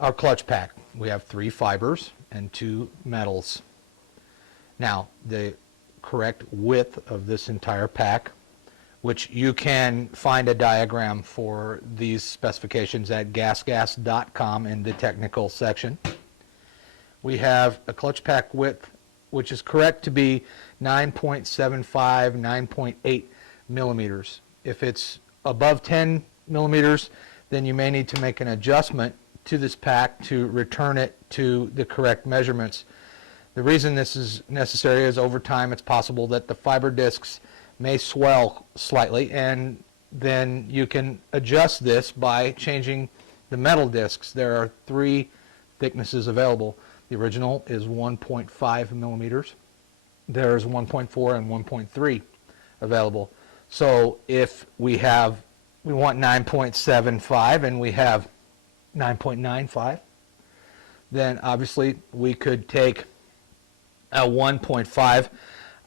our clutch pack. We have 3 fibers and 2 metals. Now, the correct width of this entire pack, which you can find a diagram for these specifications at GasGas.com in the technical section. We have a clutch pack width which is correct to be 9.75, 9.8 millimeters. If it's above 10 millimeters, then you may need to make an adjustment to this pack to return it to the correct measurements. The reason this is necessary is over time it's possible that the fiber discs may swell slightly, and then you can adjust this by changing the metal discs. There are 3 thicknesses available. The original is 1.5 millimeters. There's 1.4 and 1.3 available. So if we want 9.75 and we have 9.95, then obviously we could take a 1.5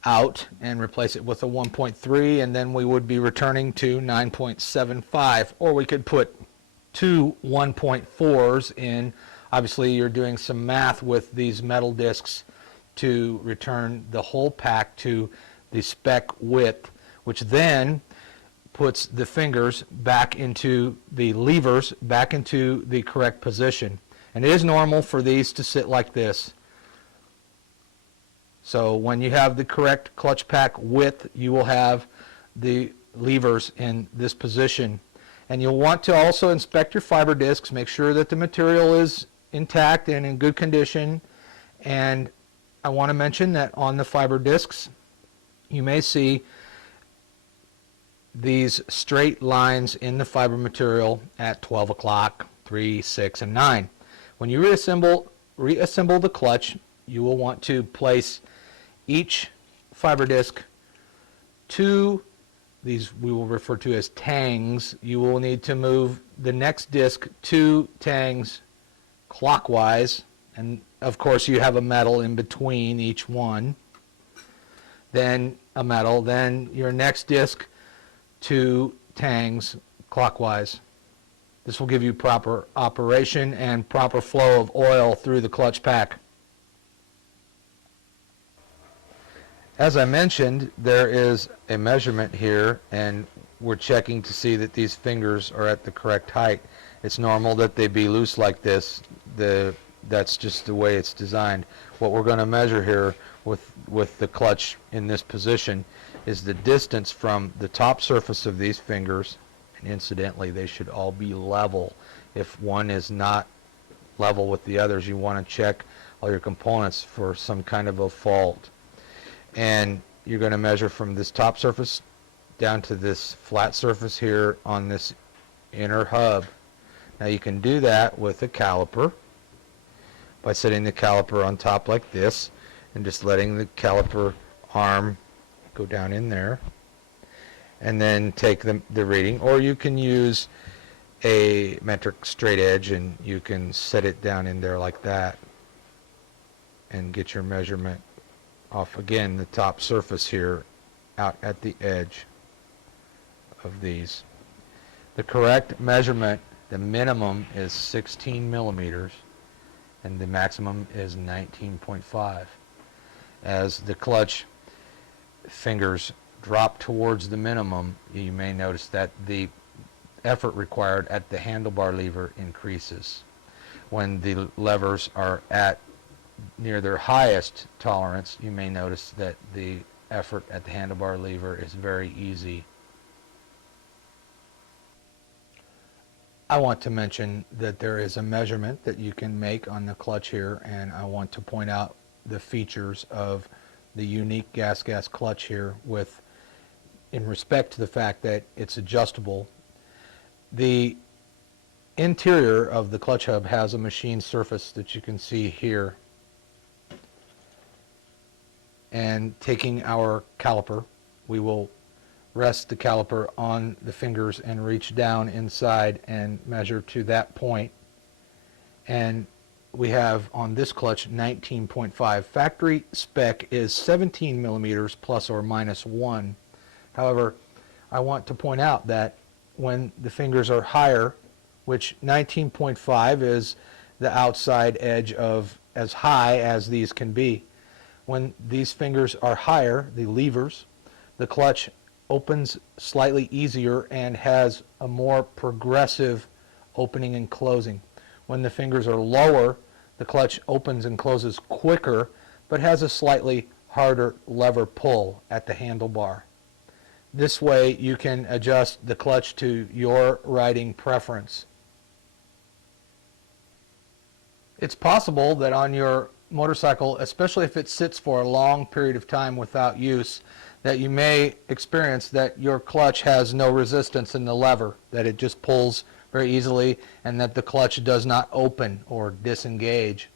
out and replace it with a 1.3, and then we would be returning to 9.75. Or we could put 2 1.4s in. Obviously you're doing some math with these metal discs to return the whole pack to the spec width, which then puts the fingers back into the levers, back into the correct position. And it is normal for these to sit like this. So when you have the correct clutch pack width, you will have the levers in this position. And you'll want to also inspect your fiber discs, make sure that the material is intact and in good condition. And I want to mention that on the fiber discs, you may see these straight lines in the fiber material at 12 o'clock, 3, 6, and 9. When you reassemble the clutch, you will want to place each fiber disc to these we will refer to as tangs. You will need to move the next disc 2 tangs clockwise, and of course you have a metal in between each one. then a metal, then your next disc 2 tangs clockwise. This will give you proper operation and proper flow of oil through the clutch pack. As I mentioned, there is a measurement here, and we're checking to see that these fingers are at the correct height. It's normal that they be loose like this. That's just the way it's designed. What we're going to measure here with the clutch in this position is the distance from the top surface of these fingers, and incidentally they should all be level. If one is not level with the others, you want to check all your components for some kind of a fault. And you're going to measure from this top surface down to this flat surface here on this inner hub. Now you can do that with a caliper by setting the caliper on top like this and just letting the caliper arm go down in there and then take the reading, or you can use a metric straight edge and you can set it down in there like that and get your measurement off, again, the top surface here out at the edge of these. The correct measurement, the minimum is 16 millimeters and the maximum is 19.5. As the clutch fingers drop towards the minimum, you may notice that the effort required at the handlebar lever increases. When the levers are at near their highest tolerance, you may notice that the effort at the handlebar lever is very easy. I want to mention that there is a measurement that you can make on the clutch here, and I want to point out the features of the unique GasGas clutch here in respect to the fact that it's adjustable. The interior of the clutch hub has a machined surface that you can see here. And taking our caliper, we will rest the caliper on the fingers and reach down inside and measure to that point. And we have on this clutch 19.5. Factory spec is 17 millimeters plus or minus 1. However, I want to point out that when the fingers are higher, which 19.5 is the outside edge of as high as these can be, when these fingers are higher, the levers, the clutch opens slightly easier and has a more progressive opening and closing. When the fingers are lower, the clutch opens and closes quicker, but has a slightly harder lever pull at the handlebar. This way you can adjust the clutch to your riding preference. It's possible that on your motorcycle, especially if it sits for a long period of time without use, that you may experience that your clutch has no resistance in the lever, that it just pulls very easily and that the clutch does not open or disengage.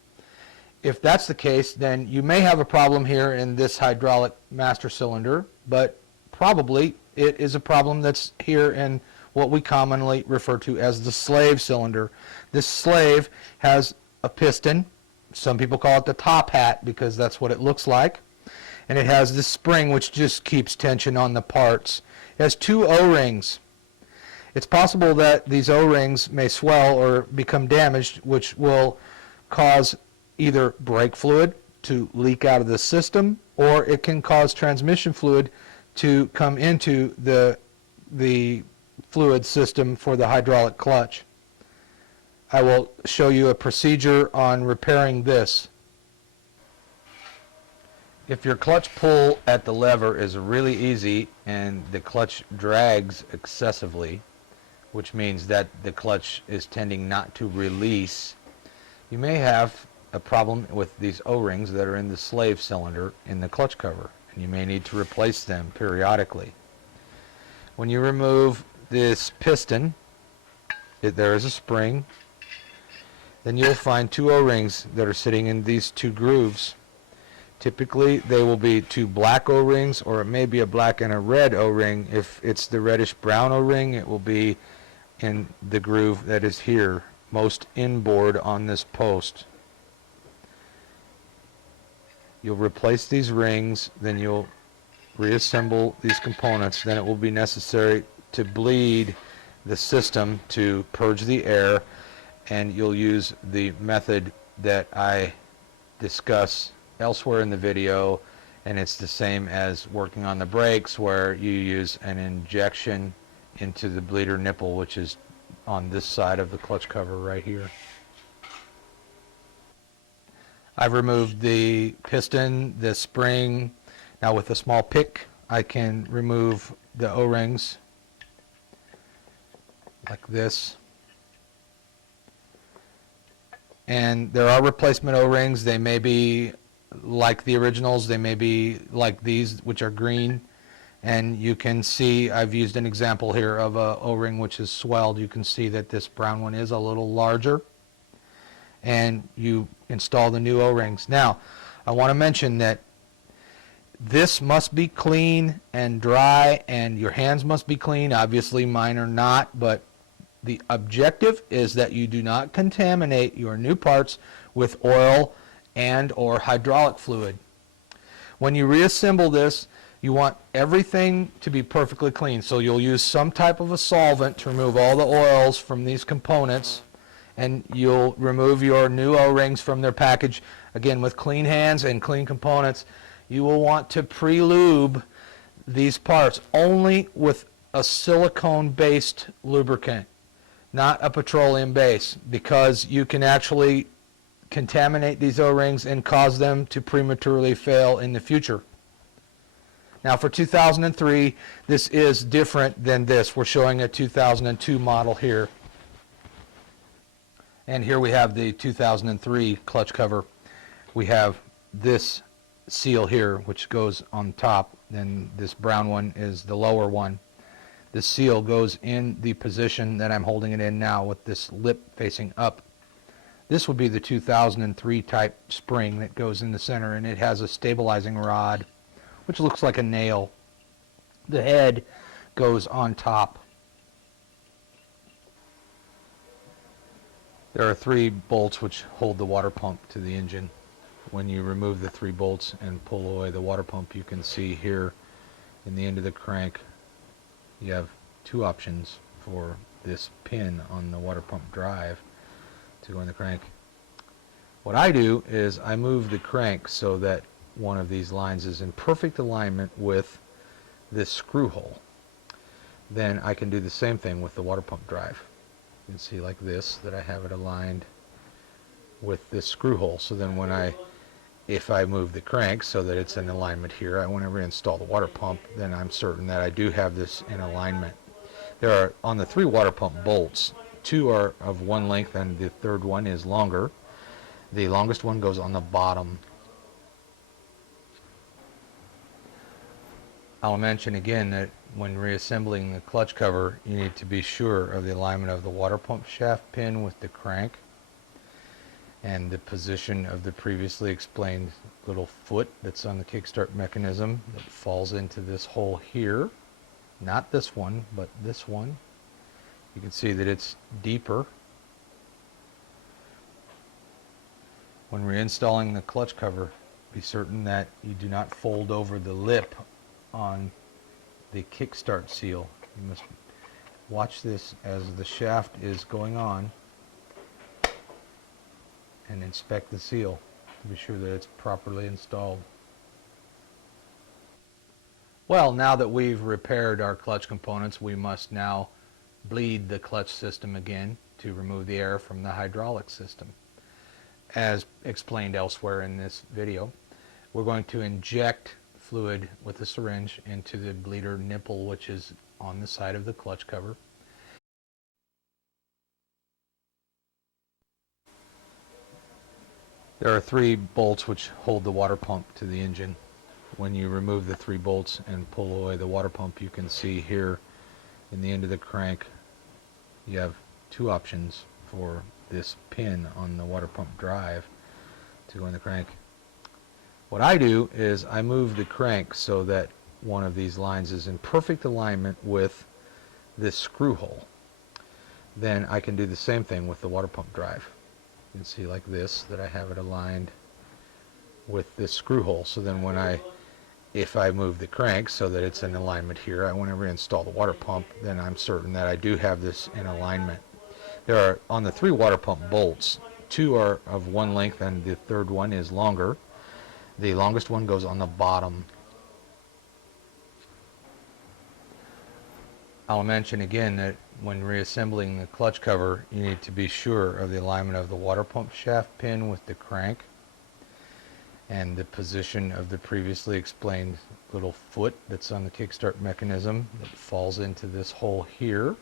If that's the case, then you may have a problem here in this hydraulic master cylinder, but probably it is a problem that's here in what we commonly refer to as the slave cylinder. This slave has a piston. Some people call it the top hat because that's what it looks like. And it has this spring which just keeps tension on the parts. It has 2 O-rings. It's possible that these O-rings may swell or become damaged, which will cause either brake fluid to leak out of the system, or it can cause transmission fluid to come into the fluid system for the hydraulic clutch. I will show you a procedure on repairing this. If your clutch pull at the lever is really easy and the clutch drags excessively, which means that the clutch is tending not to release, you may have a problem with these O-rings that are in the slave cylinder in the clutch cover, and you may need to replace them periodically. When you remove this piston, there is a spring. Then you'll find 2 O-rings that are sitting in these 2 grooves. Typically they will be 2 black O-rings, or it may be a black and a red O-ring. If it's the reddish brown O-ring, it will be in the groove that is here, most inboard on this post. You'll replace these rings, then you'll reassemble these components, then it will be necessary to bleed the system to purge the air, and you'll use the method that I discuss elsewhere in the video, and it's the same as working on the brakes, where you use an injection into the bleeder nipple, which is on this side of the clutch cover right here. I've removed the piston, the spring. Now with a small pick, I can remove the O-rings like this. And there are replacement O-rings. They may be like the originals. They may be like these, which are green. And you can see I've used an example here of a O-ring which is swelled. You can see that this brown one is a little larger. And you install the new O-rings. Now, I want to mention that this must be clean and dry, and your hands must be clean. Obviously mine are not, but the objective is that you do not contaminate your new parts with oil and or hydraulic fluid. When you reassemble this, you want everything to be perfectly clean. So you'll use some type of a solvent to remove all the oils from these components, and you'll remove your new O-rings from their package. Again, with clean hands and clean components, you will want to pre-lube these parts only with a silicone-based lubricant, not a petroleum base, because you can actually contaminate these O-rings and cause them to prematurely fail in the future. Now for 2003, this is different than this. We're showing a 2002 model here. And here we have the 2003 clutch cover. We have this seal here, which goes on top, and this brown one is the lower one. The seal goes in the position that I'm holding it in now, with this lip facing up. This would be the 2003 type spring that goes in the center, and it has a stabilizing rod which looks like a nail. The head goes on top. There are 3 bolts which hold the water pump to the engine. When you remove the 3 bolts and pull away the water pump, you can see here in the end of the crank you have 2 options for this pin on the water pump drive to go in the crank. What I do is I move the crank so that one of these lines is in perfect alignment with this screw hole. Then I can do the same thing with the water pump drive. You can see like this that I have it aligned with this screw hole. So then if I move the crank so that it's in alignment here, I want to reinstall the water pump, then I'm certain that I do have this in alignment. There are, on the 3 water pump bolts, 2 are of one length and the third one is longer. The longest one goes on the bottom. I'll mention again that when reassembling the clutch cover, you need to be sure of the alignment of the water pump shaft pin with the crank, and the position of the previously explained little foot that's on the kickstart mechanism that falls into this hole here. Not this one, but this one. You can see that it's deeper. When reinstalling the clutch cover, be certain that you do not fold over the lip on the kickstart seal. You must watch this as the shaft is going on and inspect the seal to be sure that it's properly installed. Well, now that we've repaired our clutch components, we must now bleed the clutch system again to remove the air from the hydraulic system. As explained elsewhere in this video, we're going to inject fluid with a syringe into the bleeder nipple, which is on the side of the clutch cover. There are 3 bolts which hold the water pump to the engine. When you remove the 3 bolts and pull away the water pump, you can see here in the end of the crank you have 2 options for this pin on the water pump drive to go in the crank. What I do is I move the crank so that one of these lines is in perfect alignment with this screw hole. Then I can do the same thing with the water pump drive. You can see like this that I have it aligned with this screw hole. So then if I move the crank so that it's in alignment here, whenever I install the water pump, then I'm certain that I do have this in alignment. There are, on the 3 water pump bolts, 2 are of one length and the third one is longer. The longest one goes on the bottom. I'll mention again that when reassembling the clutch cover, you need to be sure of the alignment of the water pump shaft pin with the crank and the position of the previously explained little foot that's on the kickstart mechanism that falls into this hole here.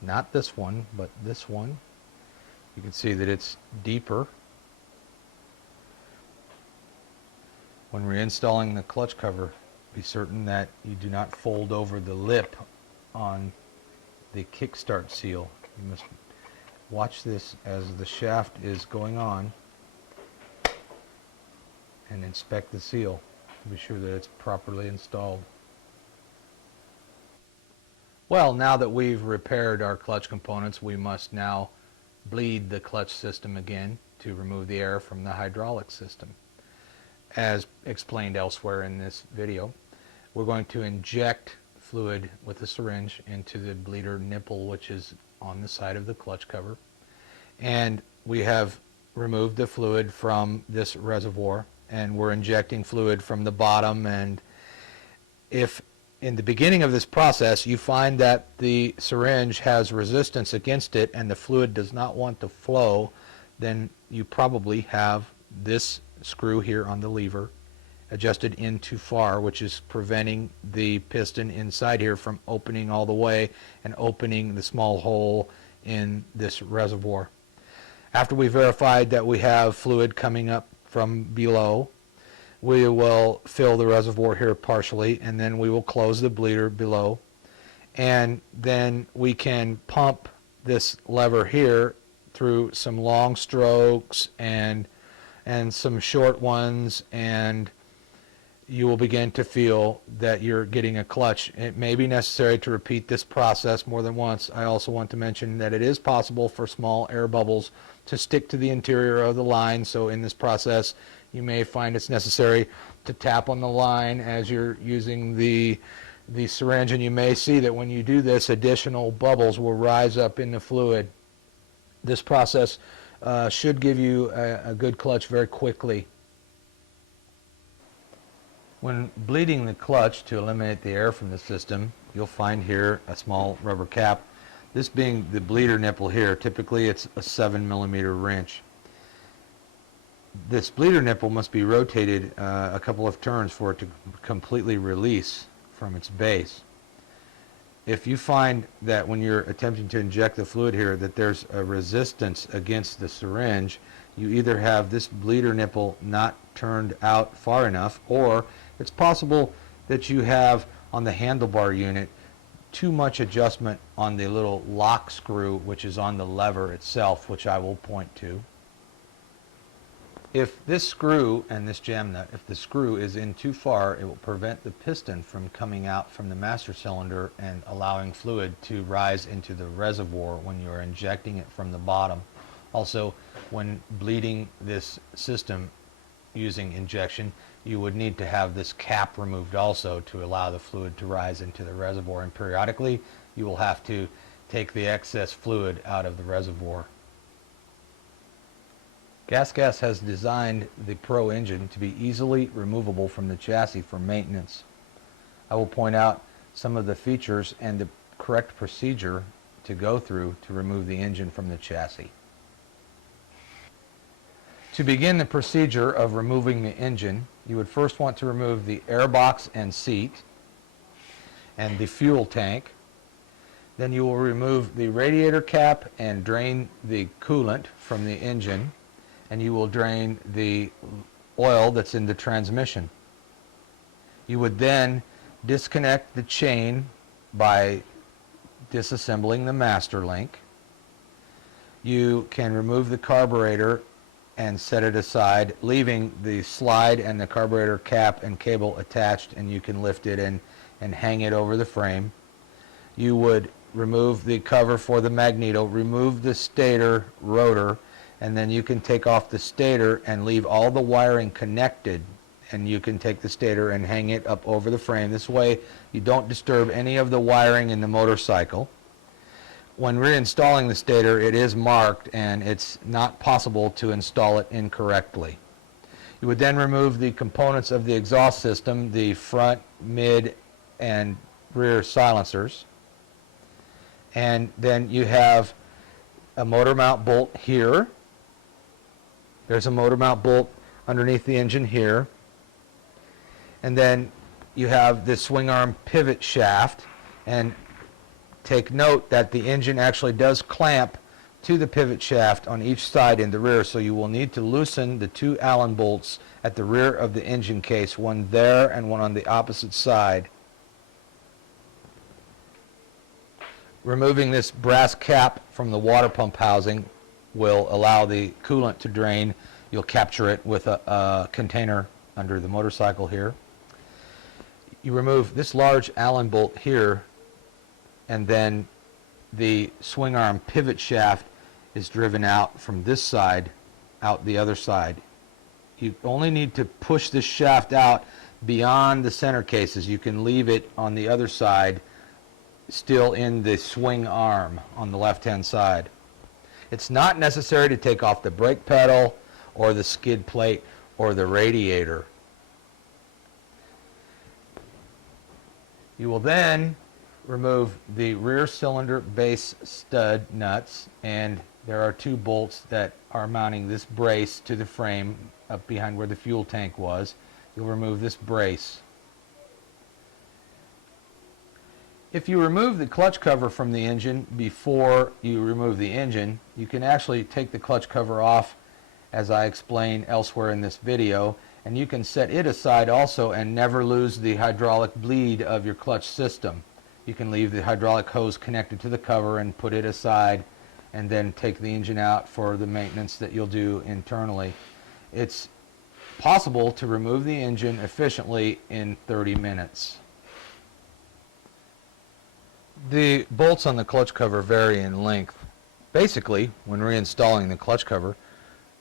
Not this one, but this one. You can see that it's deeper. When reinstalling the clutch cover, be certain that you do not fold over the lip on the kickstart seal. You must watch this as the shaft is going on and inspect the seal to be sure that it's properly installed. Well, now that we've repaired our clutch components, we must now bleed the clutch system again to remove the air from the hydraulic system. As explained elsewhere in this video, we're going to inject fluid with a syringe into the bleeder nipple, which is on the side of the clutch cover. And we have removed the fluid from this reservoir, and we're injecting fluid from the bottom. And if in the beginning of this process you find that the syringe has resistance against it and the fluid does not want to flow, then you probably have this screw here on the lever adjusted in too far, which is preventing the piston inside here from opening all the way and opening the small hole in this reservoir. After we verified that we have fluid coming up from below, we will fill the reservoir here partially, and then we will close the bleeder below, and then we can pump this lever here through some long strokes and some short ones, and you will begin to feel that you're getting a clutch. It may be necessary to repeat this process more than once. I also want to mention that it is possible for small air bubbles to stick to the interior of the line, so in this process you may find it's necessary to tap on the line as you're using the syringe, and you may see that when you do this, additional bubbles will rise up in the fluid. This process should give you a good clutch very quickly. When bleeding the clutch to eliminate the air from the system, you'll find here a small rubber cap. This being the bleeder nipple here, typically it's a 7mm wrench. This bleeder nipple must be rotated a couple of turns for it to completely release from its base. If you find that when you're attempting to inject the fluid here that there's a resistance against the syringe, you either have this bleeder nipple not turned out far enough, or it's possible that you have on the handlebar unit too much adjustment on the little lock screw which is on the lever itself, which I will point to. If this screw and this jam nut, if the screw is in too far, it will prevent the piston from coming out from the master cylinder and allowing fluid to rise into the reservoir when you are injecting it from the bottom. Also, when bleeding this system using injection, you would need to have this cap removed also to allow the fluid to rise into the reservoir, and periodically you will have to take the excess fluid out of the reservoir. GasGas has designed the Pro engine to be easily removable from the chassis for maintenance. I will point out some of the features and the correct procedure to go through to remove the engine from the chassis. To begin the procedure of removing the engine, you would first want to remove the airbox and seat and the fuel tank. Then you will remove the radiator cap and drain the coolant from the engine, and you will drain the oil that's in the transmission. You would then disconnect the chain by disassembling the master link. You can remove the carburetor and set it aside, leaving the slide and the carburetor cap and cable attached, and you can lift it and hang it over the frame. You would remove the cover for the magneto, remove the stator rotor, and then you can take off the stator and leave all the wiring connected and you can take the stator and hang it up over the frame. This way you don't disturb any of the wiring in the motorcycle. When reinstalling the stator, it is marked and it's not possible to install it incorrectly. You would then remove the components of the exhaust system, the front, mid, and rear silencers. And then you have a motor mount bolt here. There's a motor mount bolt underneath the engine here. And then you have this swing arm pivot shaft. And take note that the engine actually does clamp to the pivot shaft on each side in the rear, so you will need to loosen the two Allen bolts at the rear of the engine case, one there and one on the opposite side. Removing this brass cap from the water pump housing will allow the coolant to drain. You'll capture it with a container under the motorcycle here. You remove this large Allen bolt here, and then the swing arm pivot shaft is driven out from this side, out the other side. You only need to push this shaft out beyond the center cases. You can leave it on the other side, still in the swing arm on the left-hand side. It's not necessary to take off the brake pedal or the skid plate or the radiator. You will then remove the rear cylinder base stud nuts, and there are two bolts that are mounting this brace to the frame up behind where the fuel tank was. You'll remove this brace. If you remove the clutch cover from the engine before you remove the engine, you can actually take the clutch cover off, as I explain elsewhere in this video, and you can set it aside also and never lose the hydraulic bleed of your clutch system. You can leave the hydraulic hose connected to the cover and put it aside, and then take the engine out for the maintenance that you'll do internally. It's possible to remove the engine efficiently in 30 minutes. The bolts on the clutch cover vary in length. Basically, when reinstalling the clutch cover,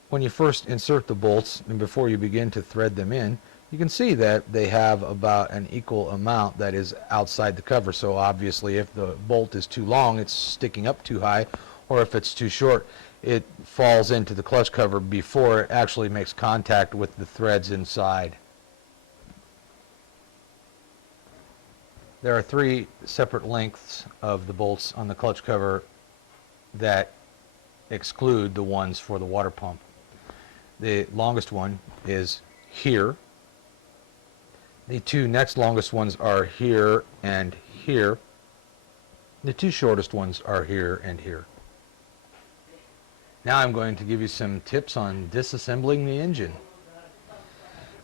when you first insert the bolts and before you begin to thread them in, you can see that they have about an equal amount that is outside the cover. So obviously if the bolt is too long, it's sticking up too high, or if it's too short, it falls into the clutch cover before it actually makes contact with the threads inside. There are three separate lengths of the bolts on the clutch cover that exclude the ones for the water pump. The longest one is here. The two next longest ones are here and here. The two shortest ones are here and here. Now I'm going to give you some tips on disassembling the engine.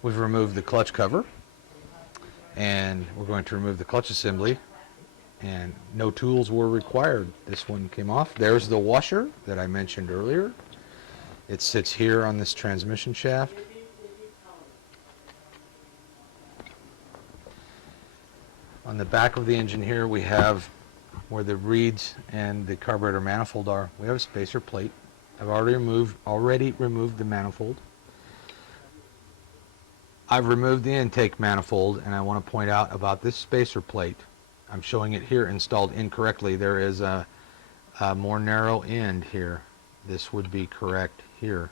We've removed the clutch cover, and we're going to remove the clutch assembly, and no tools were required. This one came off. There's the washer that I mentioned earlier. It sits here on this transmission shaft. On the back of the engine here, we have where the reeds and the carburetor manifold are. We have a spacer plate. I've already removed the manifold. I've removed the intake manifold, and I want to point out about this spacer plate. I'm showing it here installed incorrectly. There is a more narrow end here. This would be correct here.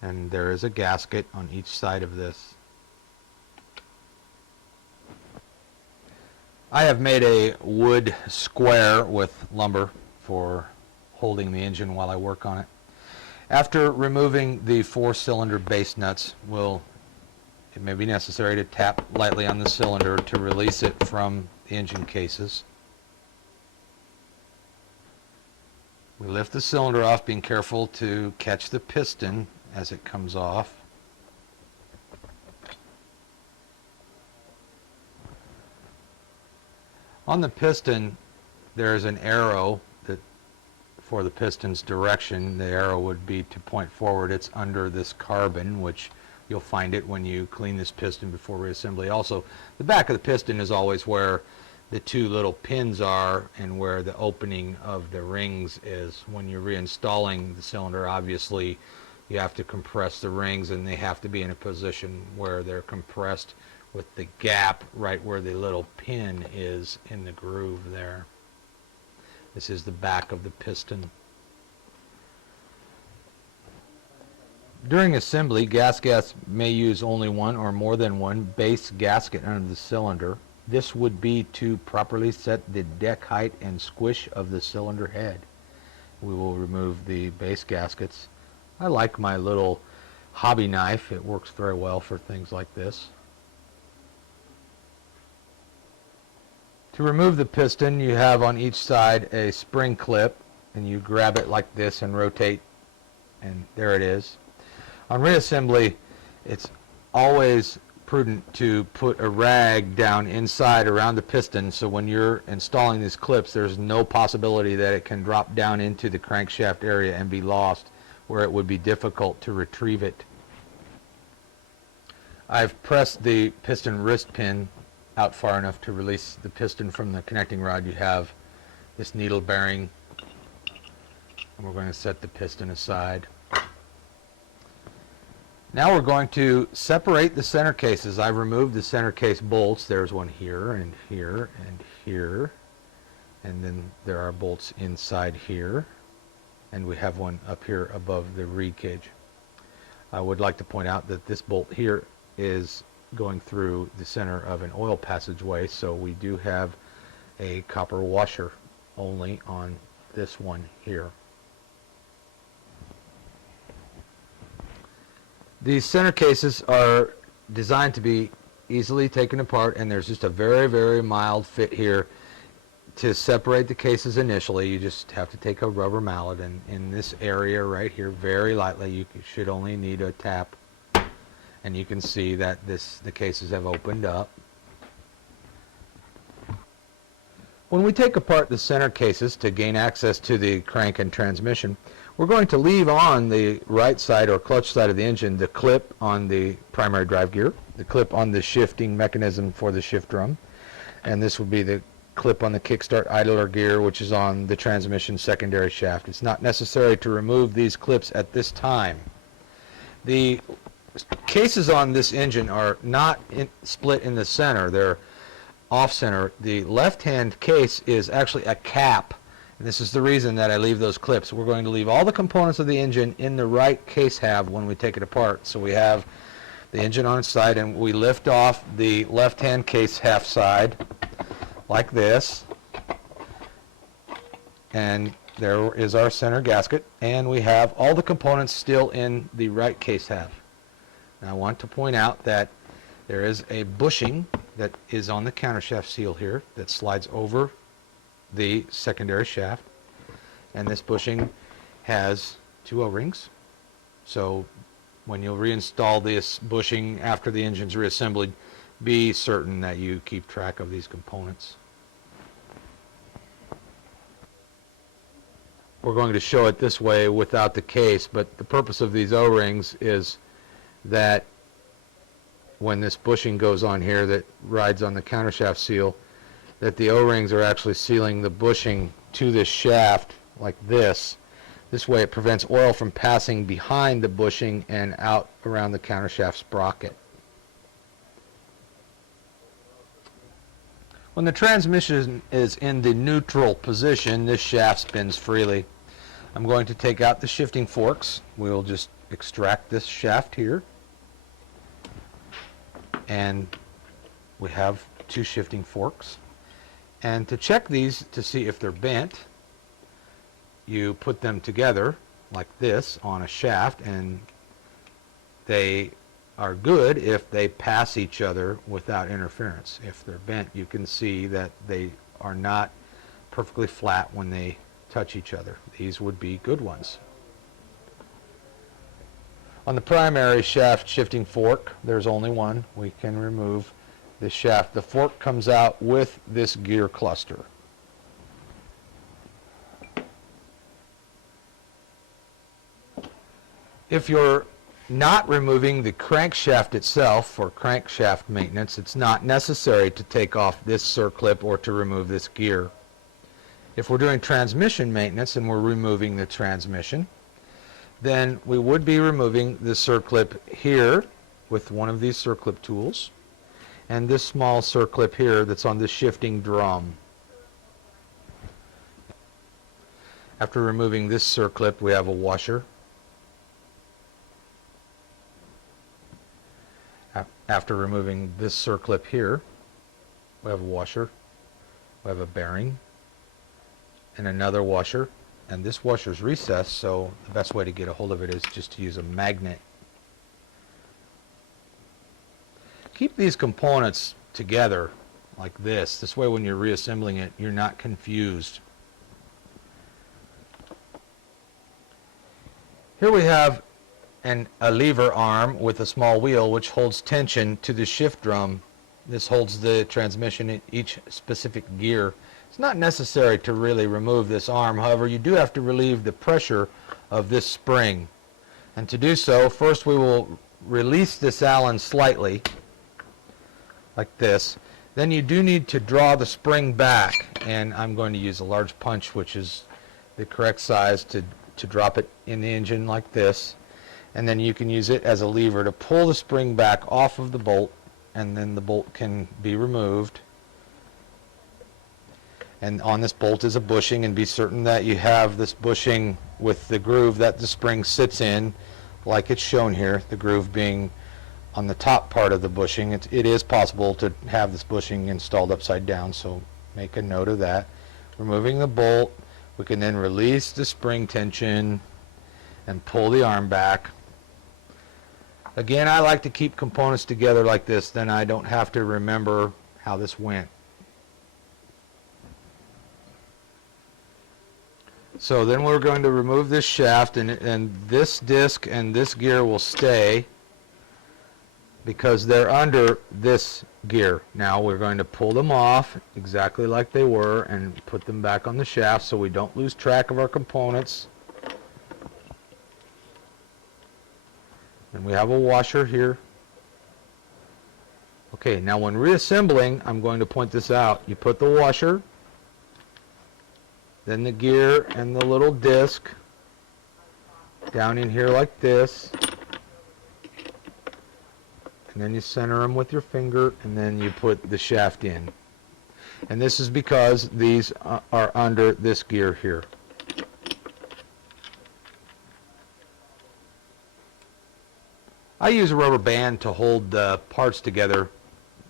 And there is a gasket on each side of this. I have made a wood square with lumber for holding the engine while I work on it. After removing the 4-cylinder base nuts, it may be necessary to tap lightly on the cylinder to release it from the engine cases. We lift the cylinder off, being careful to catch the piston as it comes off. On the piston, there is an arrow for the piston's direction. The arrow would be to point forward. It's under this carbon, which you'll find it when you clean this piston before reassembly. Also, the back of the piston is always where the two little pins are and where the opening of the rings is. When you're reinstalling the cylinder, obviously you have to compress the rings, and they have to be in a position where they're compressed with the gap right where the little pin is in the groove there. This is the back of the piston. During assembly, GasGas may use only one or more than one base gasket under the cylinder. This would be to properly set the deck height and squish of the cylinder head. We will remove the base gaskets. I like my little hobby knife. It works very well for things like this. To remove the piston, you have on each side a spring clip, and you grab it like this and rotate, and there it is. On reassembly, it's always prudent to put a rag down inside around the piston, so when you're installing these clips, there's no possibility that it can drop down into the crankshaft area and be lost, where it would be difficult to retrieve it. I've pressed the piston wrist pin out far enough to release the piston from the connecting rod. You have this needle bearing, and we're going to set the piston aside. Now we're going to separate the center cases. I've removed the center case bolts. There's one here and here and here, and then there are bolts inside here, and we have one up here above the reed cage. I would like to point out that this bolt here is going through the center of an oil passageway, so we do have a copper washer only on this one here. These center cases are designed to be easily taken apart, and there's just a very, very mild fit here. To separate the cases initially, you just have to take a rubber mallet, and in this area right here, very lightly, you should only need a tap, and you can see that the cases have opened up. When we take apart the center cases to gain access to the crank and transmission, we're going to leave on the right side or clutch side of the engine the clip on the primary drive gear, the clip on the shifting mechanism for the shift drum, and this would be the clip on the kickstart idler gear, which is on the transmission secondary shaft. It's not necessary to remove these clips at this time. The cases on this engine are not split in the center. They're off center. The left-hand case is actually a cap, and this is the reason that I leave those clips. We're going to leave all the components of the engine in the right case half when we take it apart. So we have the engine on its side, and we lift off the left-hand case half side like this, and there is our center gasket, and we have all the components still in the right case half. Now I want to point out that there is a bushing that is on the countershaft seal here that slides over the secondary shaft, and this bushing has two O-rings. So when you'll reinstall this bushing after the engine's reassembled, be certain that you keep track of these components. We're going to show it this way without the case, but the purpose of these O-rings is that when this bushing goes on here that rides on the countershaft seal, that the O-rings are actually sealing the bushing to this shaft like this. This way it prevents oil from passing behind the bushing and out around the countershaft sprocket. When the transmission is in the neutral position, this shaft spins freely. I'm going to take out the shifting forks. We'll just extract this shaft here, and we have two shifting forks. And to check these to see if they're bent, you put them together like this on a shaft, and they are good if they pass each other without interference. If they're bent, you can see that they are not perfectly flat when they touch each other. These would be good ones. On the primary shaft shifting fork, there's only one. We can remove the shaft. The fork comes out with this gear cluster. If you're not removing the crankshaft itself for crankshaft maintenance, it's not necessary to take off this circlip or to remove this gear. If we're doing transmission maintenance and we're removing the transmission, then we would be removing the circlip here with one of these circlip tools, and this small circlip here that's on the shifting drum. After removing this circlip, we have a washer. After removing this circlip here, we have a washer, we have a bearing, and another washer. And this washer is recessed, so the best way to get a hold of it is just to use a magnet. Keep these components together like this. This way when you're reassembling it, you're not confused. Here we have a lever arm with a small wheel which holds tension to the shift drum. This holds the transmission in each specific gear. It's not necessary to really remove this arm, however you do have to relieve the pressure of this spring. And to do so, first we will release this Allen slightly, like this. Then you do need to draw the spring back, and I'm going to use a large punch, which is the correct size to drop it in the engine like this. And then you can use it as a lever to pull the spring back off of the bolt, and then the bolt can be removed. And on this bolt is a bushing, and be certain that you have this bushing with the groove that the spring sits in, like it's shown here, the groove being on the top part of the bushing. It is possible to have this bushing installed upside down, so make a note of that. Removing the bolt, we can then release the spring tension and pull the arm back. Again, I like to keep components together like this, then I don't have to remember how this went. So then we're going to remove this shaft, and this disc and this gear will stay because they're under this gear. Now we're going to pull them off exactly like they were and put them back on the shaft so we don't lose track of our components. And we have a washer here. Okay, now when reassembling, I'm going to point this out. You put the washer, then the gear and the little disc down in here like this, and then you center them with your finger, and then you put the shaft in. And this is because these are under this gear here. I use a rubber band to hold the parts together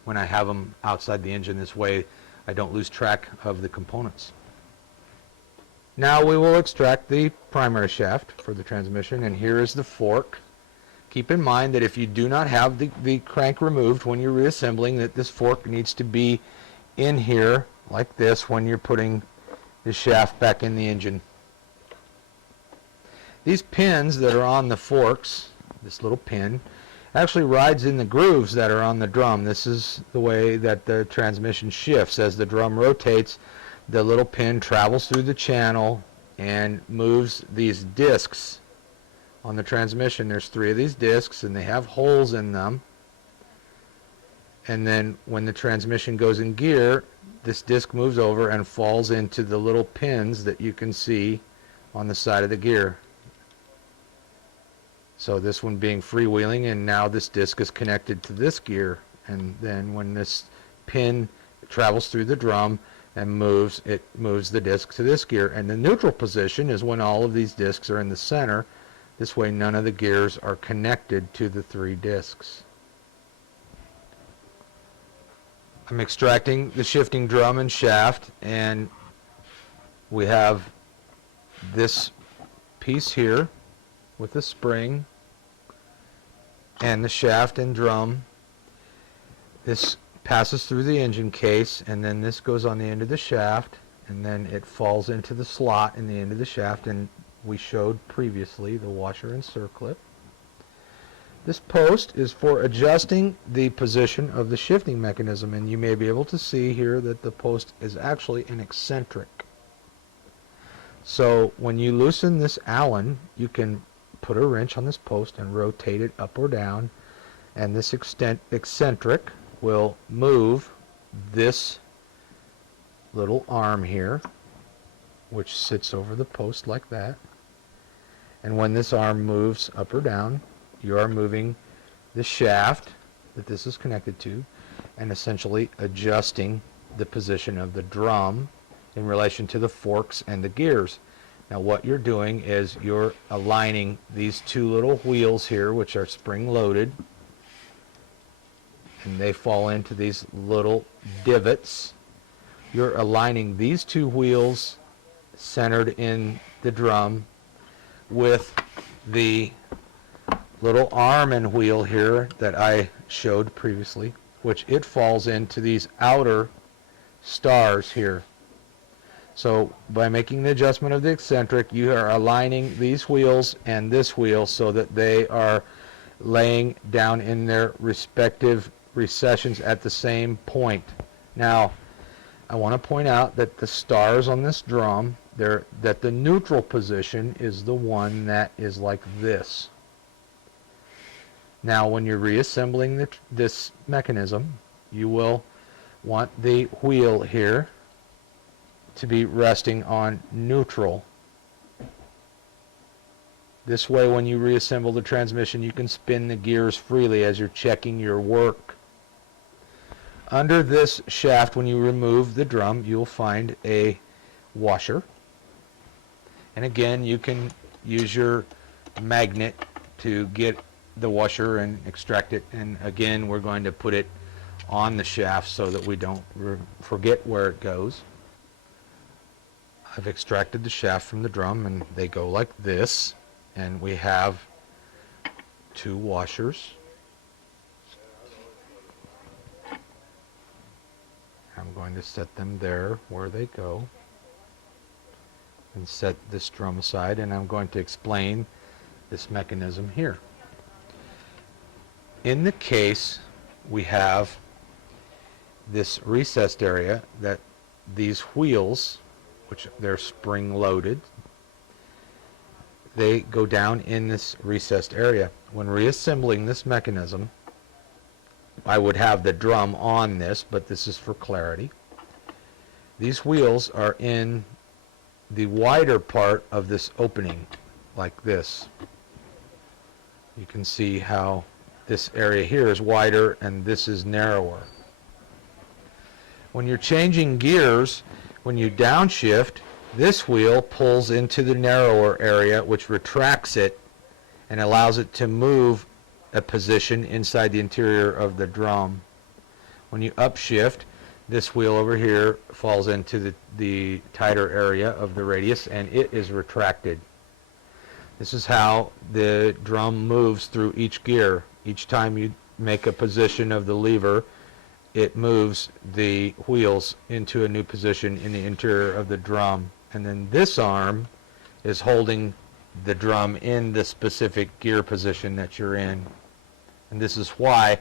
when I have them outside the engine. This way I don't lose track of the components. Now we will extract the primary shaft for the transmission, and here is the fork. Keep in mind that if you do not have the crank removed when you're reassembling, that this fork needs to be in here like this when you're putting the shaft back in the engine. These pins that are on the forks, this little pin, actually rides in the grooves that are on the drum. This is the way that the transmission shifts. As the drum rotates, the little pin travels through the channel and moves these discs on the transmission. There's 3 of these discs, and they have holes in them. And then when the transmission goes in gear, this disc moves over and falls into the little pins that you can see on the side of the gear. So this one being freewheeling, and now this disc is connected to this gear, and then when this pin travels through the drum and moves, it moves the disc to this gear. And the neutral position is when all of these discs are in the center. This way none of the gears are connected to the 3 discs. I'm extracting the shifting drum and shaft, and we have this piece here with the spring and the shaft and drum. This passes through the engine case, and then this goes on the end of the shaft, and then it falls into the slot in the end of the shaft, and we showed previously the washer and circlip. This post is for adjusting the position of the shifting mechanism, and you may be able to see here that the post is actually an eccentric. So when you loosen this Allen, you can put a wrench on this post and rotate it up or down, and this eccentric will move this little arm here, which sits over the post like that, And when this arm moves up or down, you are moving the shaft that this is connected to and essentially adjusting the position of the drum in relation to the forks and the gears. Now what you're doing is you're aligning these two little wheels here, which are spring loaded, and they fall into these little divots. You're aligning these two wheels centered in the drum with the little arm and wheel here that I showed previously, which it falls into these outer stars here. So by making the adjustment of the eccentric, you are aligning these wheels and this wheel so that they are laying down in their respective recessions at the same point. Now, I want to point out that the stars on this drum, that the neutral position is the one that is like this. Now, when you're reassembling this mechanism, you will want the wheel here to be resting on neutral. This way, when you reassemble the transmission, you can spin the gears freely as you're checking your work. Under this shaft, when you remove the drum, you'll find a washer. And again, you can use your magnet to get the washer and extract it. And again, we're going to put it on the shaft so that we don't forget where it goes. I've extracted the shaft from the drum, and they go like this, and we have two washers. I'm going to set them there where they go and set this drum aside, and I'm going to explain this mechanism here. In the case, we have this recessed area that these wheels, which they're spring loaded, they go down in this recessed area. When reassembling this mechanism, I would have the drum on this, but this is for clarity. These wheels are in the wider part of this opening, like this. You can see how this area here is wider and this is narrower. When you're changing gears, when you downshift, this wheel pulls into the narrower area, which retracts it and allows it to move a position inside the interior of the drum. When you upshift, this wheel over here falls into the tighter area of the radius, and it is retracted. This is how the drum moves through each gear. Each time you make a position of the lever, it moves the wheels into a new position in the interior of the drum. And then this arm is holding the drum in the specific gear position that you're in. And this is why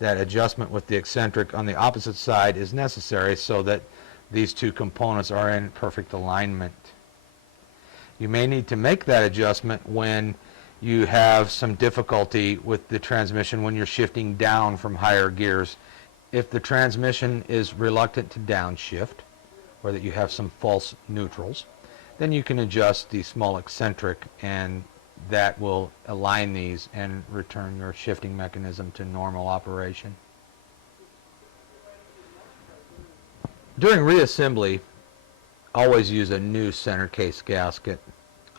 that adjustment with the eccentric on the opposite side is necessary, so that these two components are in perfect alignment. You may need to make that adjustment when you have some difficulty with the transmission when you're shifting down from higher gears. If the transmission is reluctant to downshift, or that you have some false neutrals, then you can adjust the small eccentric, and that will align these and return your shifting mechanism to normal operation. During reassembly, always use a new center case gasket.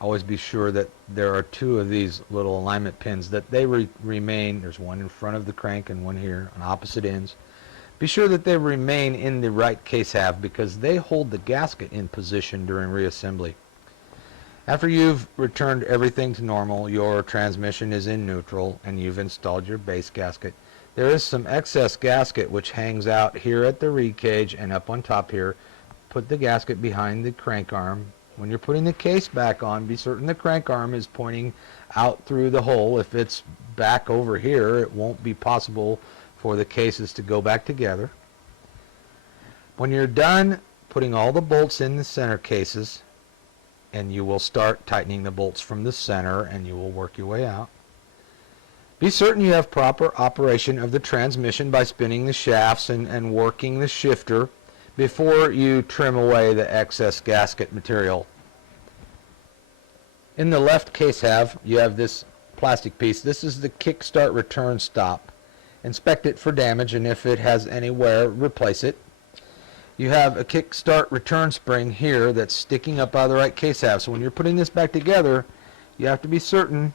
Always be sure that there are two of these little alignment pins, that they remain. There's one in front of the crank and one here on opposite ends. Be sure that they remain in the right case half, because they hold the gasket in position during reassembly. After you've returned everything to normal, your transmission is in neutral, and you've installed your base gasket, there is some excess gasket which hangs out here at the reed cage and up on top here. Put the gasket behind the crank arm. When you're putting the case back on, be certain the crank arm is pointing out through the hole. If it's back over here, it won't be possible for the cases to go back together. When you're done putting all the bolts in the center cases, and you will start tightening the bolts from the center, and you will work your way out. Be certain you have proper operation of the transmission by spinning the shafts and working the shifter before you trim away the excess gasket material. In the left case half, you have this plastic piece. This is the kickstart return stop. Inspect it for damage, and if it has any wear, replace it. You have a kickstart return spring here that's sticking up out of the right case half. So when you're putting this back together, you have to be certain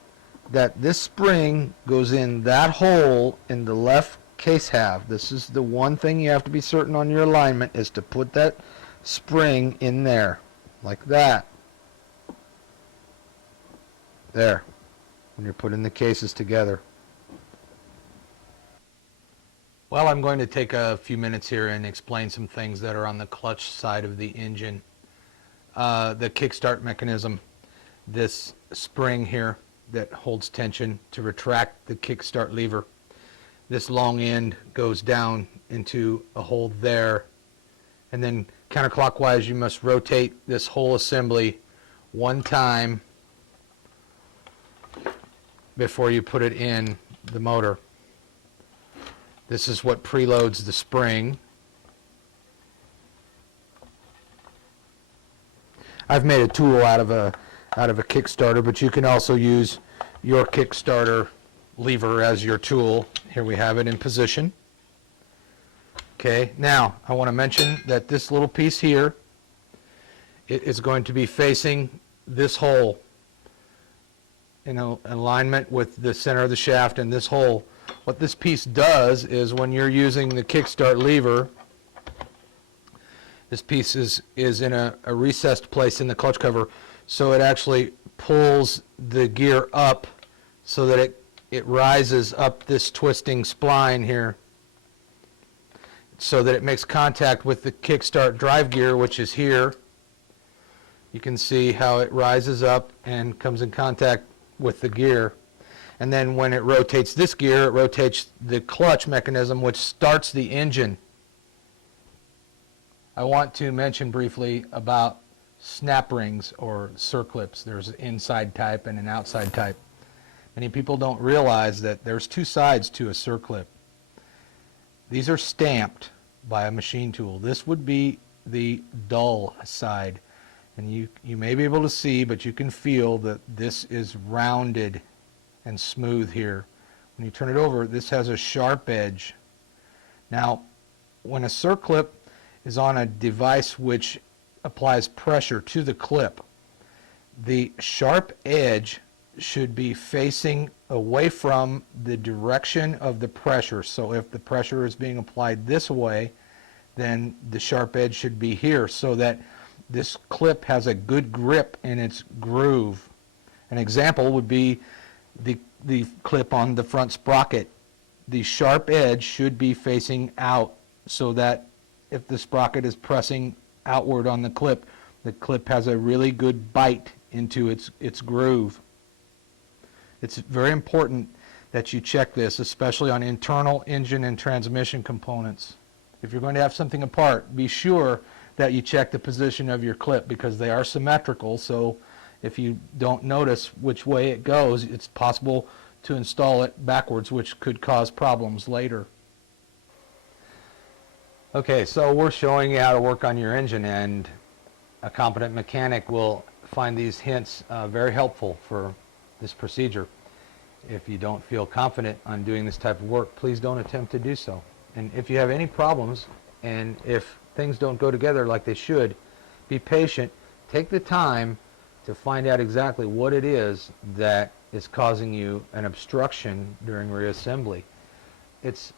that this spring goes in that hole in the left case half. This is the one thing you have to be certain on your alignment, is to put that spring in there, like that. There, when you're putting the cases together. Well, I'm going to take a few minutes here and explain some things that are on the clutch side of the engine. The kickstart mechanism, this spring here that holds tension to retract the kickstart lever. This long end goes down into a hole there, and then counterclockwise you must rotate this whole assembly one time before you put it in the motor. This is what preloads the spring. I've made a tool out of a Kickstarter, but you can also use your Kickstarter lever as your tool. Here we have it in position. Okay, now I want to mention that this little piece here, it is going to be facing this hole in alignment with the center of the shaft and this hole. What this piece does is, when you're using the kickstart lever, this piece is in a recessed place in the clutch cover, so it actually pulls the gear up so that it rises up this twisting spline here, so that it makes contact with the kickstart drive gear, which is here. You can see how it rises up and comes in contact with the gear. And then when it rotates this gear, it rotates the clutch mechanism, which starts the engine. I want to mention briefly about snap rings or circlips. There's an inside type and an outside type. Many people don't realize that there's two sides to a circlip. These are stamped by a machine tool. This would be the dull side. And you may be able to see, but you can feel that this is rounded and smooth here. When you turn it over, this has a sharp edge. Now, when a circlip is on a device which applies pressure to the clip, the sharp edge should be facing away from the direction of the pressure. So if the pressure is being applied this way, then the sharp edge should be here, so that this clip has a good grip in its groove. An example would be the clip on the front sprocket. The sharp edge should be facing out, so that if the sprocket is pressing outward on the clip has a really good bite into its groove. It's very important that you check this, especially on internal engine and transmission components. If you're going to have something apart, be sure that you check the position of your clip, because they are symmetrical. So if you don't notice which way it goes, it's possible to install it backwards, which could cause problems later. Okay, so we're showing you how to work on your engine, and a competent mechanic will find these hints very helpful for this procedure. If you don't feel confident on doing this type of work, please don't attempt to do so. And if you have any problems, and if things don't go together like they should, be patient. Take the time to find out exactly what it is that is causing you an obstruction during reassembly. It's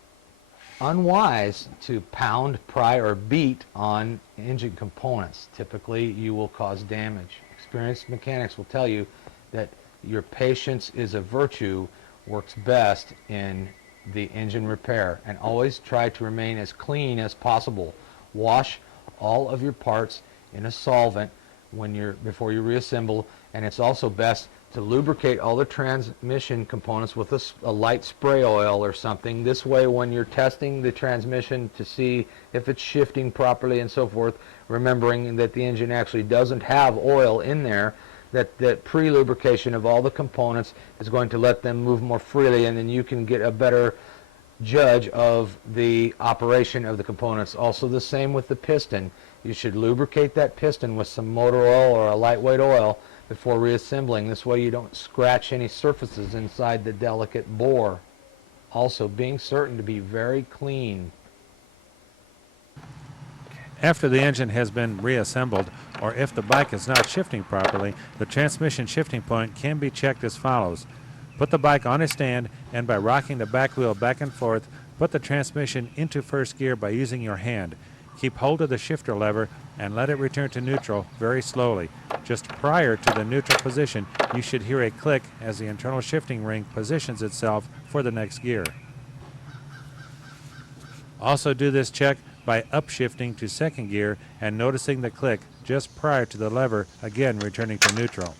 unwise to pound, pry, or beat on engine components. Typically, you will cause damage. Experienced mechanics will tell you that your patience is a virtue, works best in the engine repair, and always try to remain as clean as possible. Wash all of your parts in a solvent before you reassemble, and it's also best to lubricate all the transmission components with a light spray oil or something. This way, when you're testing the transmission to see if it's shifting properly and so forth, remembering that the engine actually doesn't have oil in there, that pre-lubrication of all the components is going to let them move more freely, and then you can get a better judge of the operation of the components. Also the same with the piston. You should lubricate that piston with some motor oil or a lightweight oil before reassembling. This way you don't scratch any surfaces inside the delicate bore. Also, being certain to be very clean. After the engine has been reassembled, or if the bike is not shifting properly, the transmission shifting point can be checked as follows. Put the bike on a stand, and by rocking the back wheel back and forth, put the transmission into first gear by using your hand. Keep hold of the shifter lever and let it return to neutral very slowly. Just prior to the neutral position, you should hear a click as the internal shifting ring positions itself for the next gear. Also do this check by upshifting to second gear and noticing the click just prior to the lever again returning to neutral.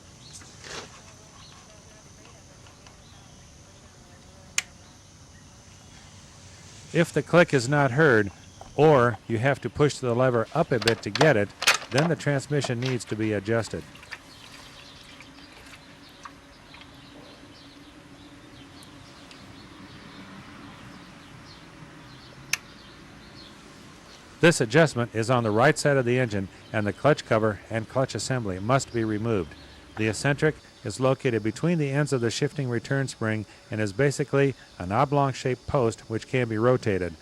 If the click is not heard, or you have to push the lever up a bit to get it, then the transmission needs to be adjusted. This adjustment is on the right side of the engine, and the clutch cover and clutch assembly must be removed. The eccentric is located between the ends of the shifting return spring and is basically an oblong-shaped post which can be rotated.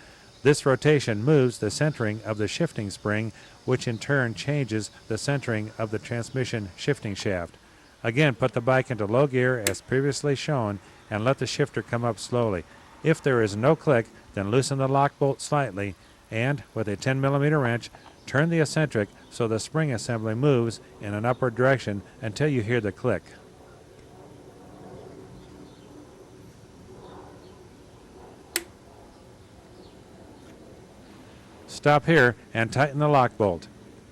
This rotation moves the centering of the shifting spring, which in turn changes the centering of the transmission shifting shaft. Again, put the bike into low gear as previously shown and let the shifter come up slowly. If there is no click, then loosen the lock bolt slightly and, with a 10mm wrench, turn the eccentric so the spring assembly moves in an upward direction until you hear the click. Stop here and tighten the lock bolt.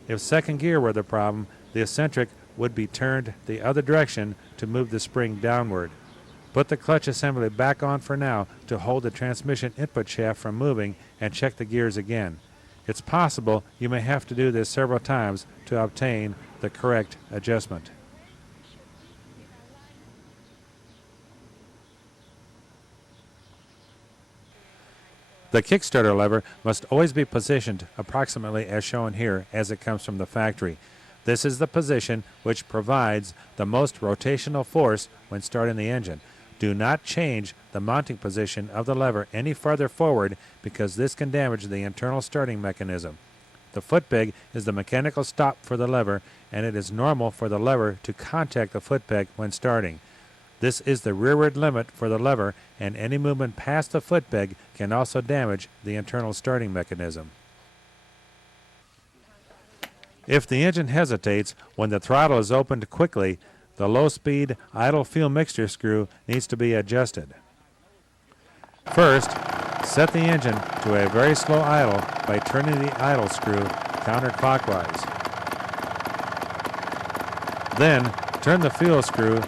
If second gear were the problem, the eccentric would be turned the other direction to move the spring downward. Put the clutch assembly back on for now to hold the transmission input shaft from moving and check the gears again. It's possible you may have to do this several times to obtain the correct adjustment. The Kickstarter lever must always be positioned approximately as shown here as it comes from the factory. This is the position which provides the most rotational force when starting the engine. Do not change the mounting position of the lever any farther forward because this can damage the internal starting mechanism. The foot peg is the mechanical stop for the lever, and it is normal for the lever to contact the foot peg when starting. This is the rearward limit for the lever, and any movement past the foot peg can also damage the internal starting mechanism. If the engine hesitates when the throttle is opened quickly, the low-speed idle fuel mixture screw needs to be adjusted. First, set the engine to a very slow idle by turning the idle screw counterclockwise. Then, turn the fuel screw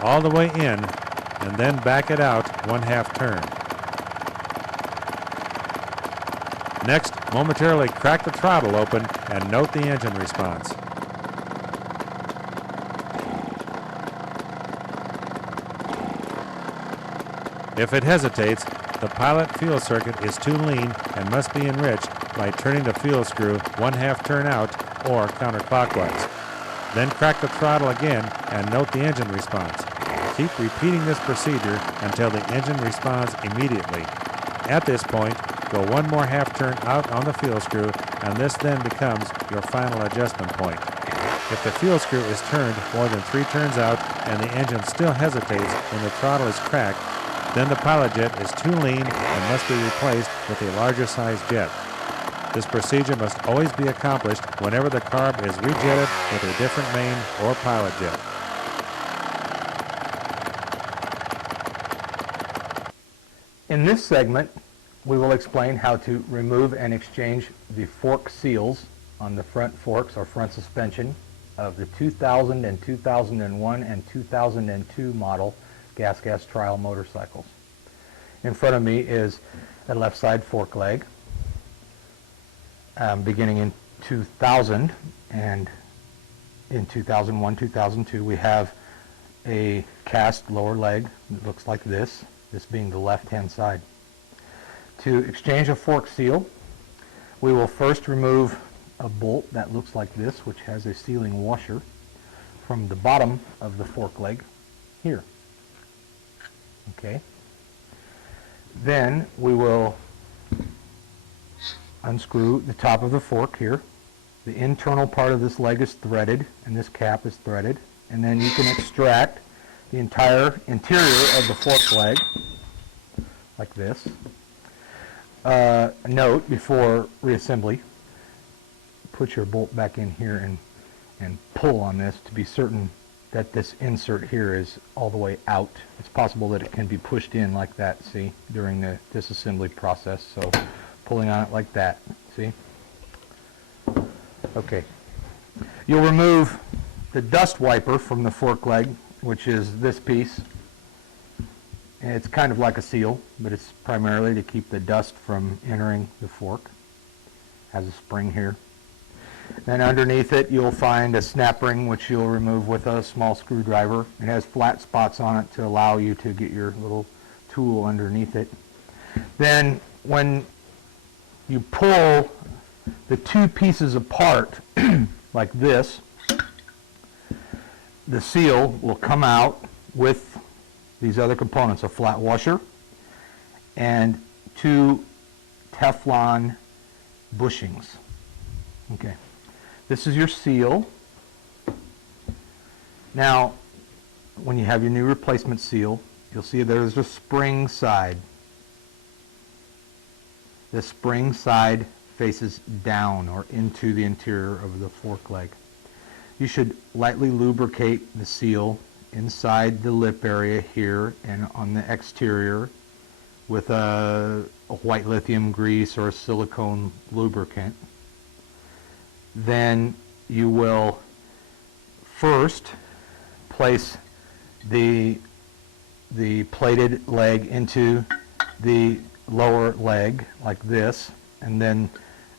all the way in and then back it out 1/2 turn. Next, momentarily crack the throttle open and note the engine response. If it hesitates, the pilot fuel circuit is too lean and must be enriched by turning the fuel screw 1/2 turn out or counterclockwise. Then crack the throttle again and note the engine response. Keep repeating this procedure until the engine responds immediately. At this point, go one more 1/2 turn out on the fuel screw, and this then becomes your final adjustment point. If the fuel screw is turned more than 3 turns out and the engine still hesitates when the throttle is cracked, then the pilot jet is too lean and must be replaced with a larger size jet. This procedure must always be accomplished whenever the carb is rejetted with a different main or pilot jet. In this segment, we will explain how to remove and exchange the fork seals on the front forks or front suspension of the 2000 and 2001 and 2002 model GasGas trial motorcycles. In front of me is a left side fork leg. Beginning in 2000 and in 2001, 2002, we have a cast lower leg that looks like this being the left-hand side. To exchange a fork seal, we will first remove a bolt that looks like this, which has a sealing washer. from the bottom of the fork leg here. Okay. Then we will unscrew the top of the fork here. The internal part of this leg is threaded and this cap is threaded, and then you can extract the entire interior of the fork leg like this. A note before reassembly, put your bolt back in here and pull on this to be certain that this insert here is all the way out. It's possible that it can be pushed in like that, see, during the disassembly process. So pulling on it like that, see? Okay. You'll remove the dust wiper from the fork leg, which is this piece. And it's kind of like a seal, but it's primarily to keep the dust from entering the fork. Has a spring here. Then underneath it you'll find a snap ring, which you'll remove with a small screwdriver. It has flat spots on it to allow you to get your little tool underneath it. Then when you pull the two pieces apart like this, the seal will come out with these other components, a flat washer and two Teflon bushings. Okay, this is your seal. Now, when you have your new replacement seal, you'll see there's a spring side. The spring side faces down or into the interior of the fork leg. You should lightly lubricate the seal inside the lip area here and on the exterior with a white lithium grease or a silicone lubricant. Then you will first place the plated leg into the lower leg like this, and then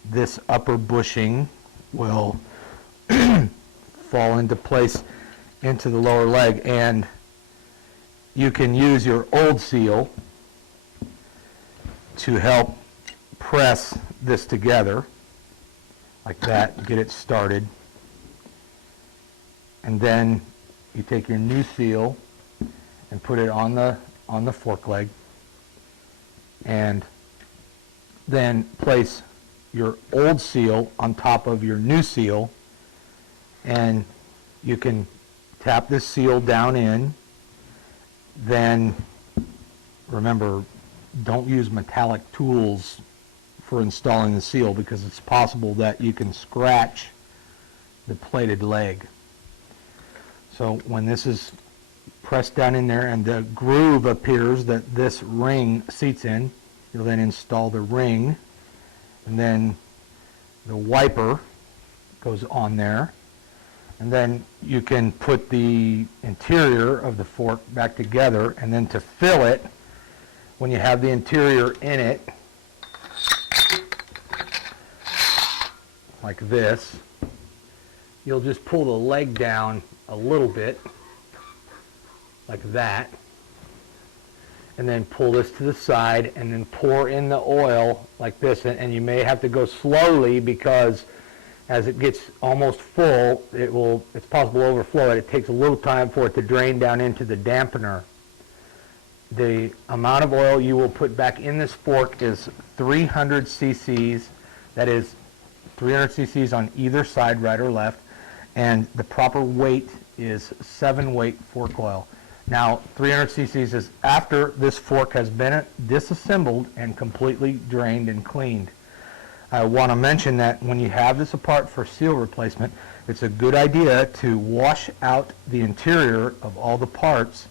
this upper bushing will fall into place into the lower leg, and you can use your old seal to help press this together like that, get it started. And then you take your new seal and put it on the fork leg, and then place your old seal on top of your new seal, and you can tap this seal down in. Then remember, don't use metallic tools for installing the seal, because it's possible that you can scratch the plated leg. So when this is pressed down in there and the groove appears that this ring seats in, you'll then install the ring, and then the wiper goes on there, and then you can put the interior of the fork back together. And then to fill it, when you have the interior in it like this, you'll just pull the leg down a little bit like that, and then pull this to the side and then pour in the oil like this. And you may have to go slowly, because as it gets almost full, it's possible to overflow it. It takes a little time for it to drain down into the dampener. The amount of oil you will put back in this fork is 300 cc's. That is 300 cc's on either side, right or left, and the proper weight is 7-weight fork oil. Now, 300 cc's is after this fork has been disassembled and completely drained and cleaned. I want to mention that when you have this apart for seal replacement, it's a good idea to wash out the interior of all the parts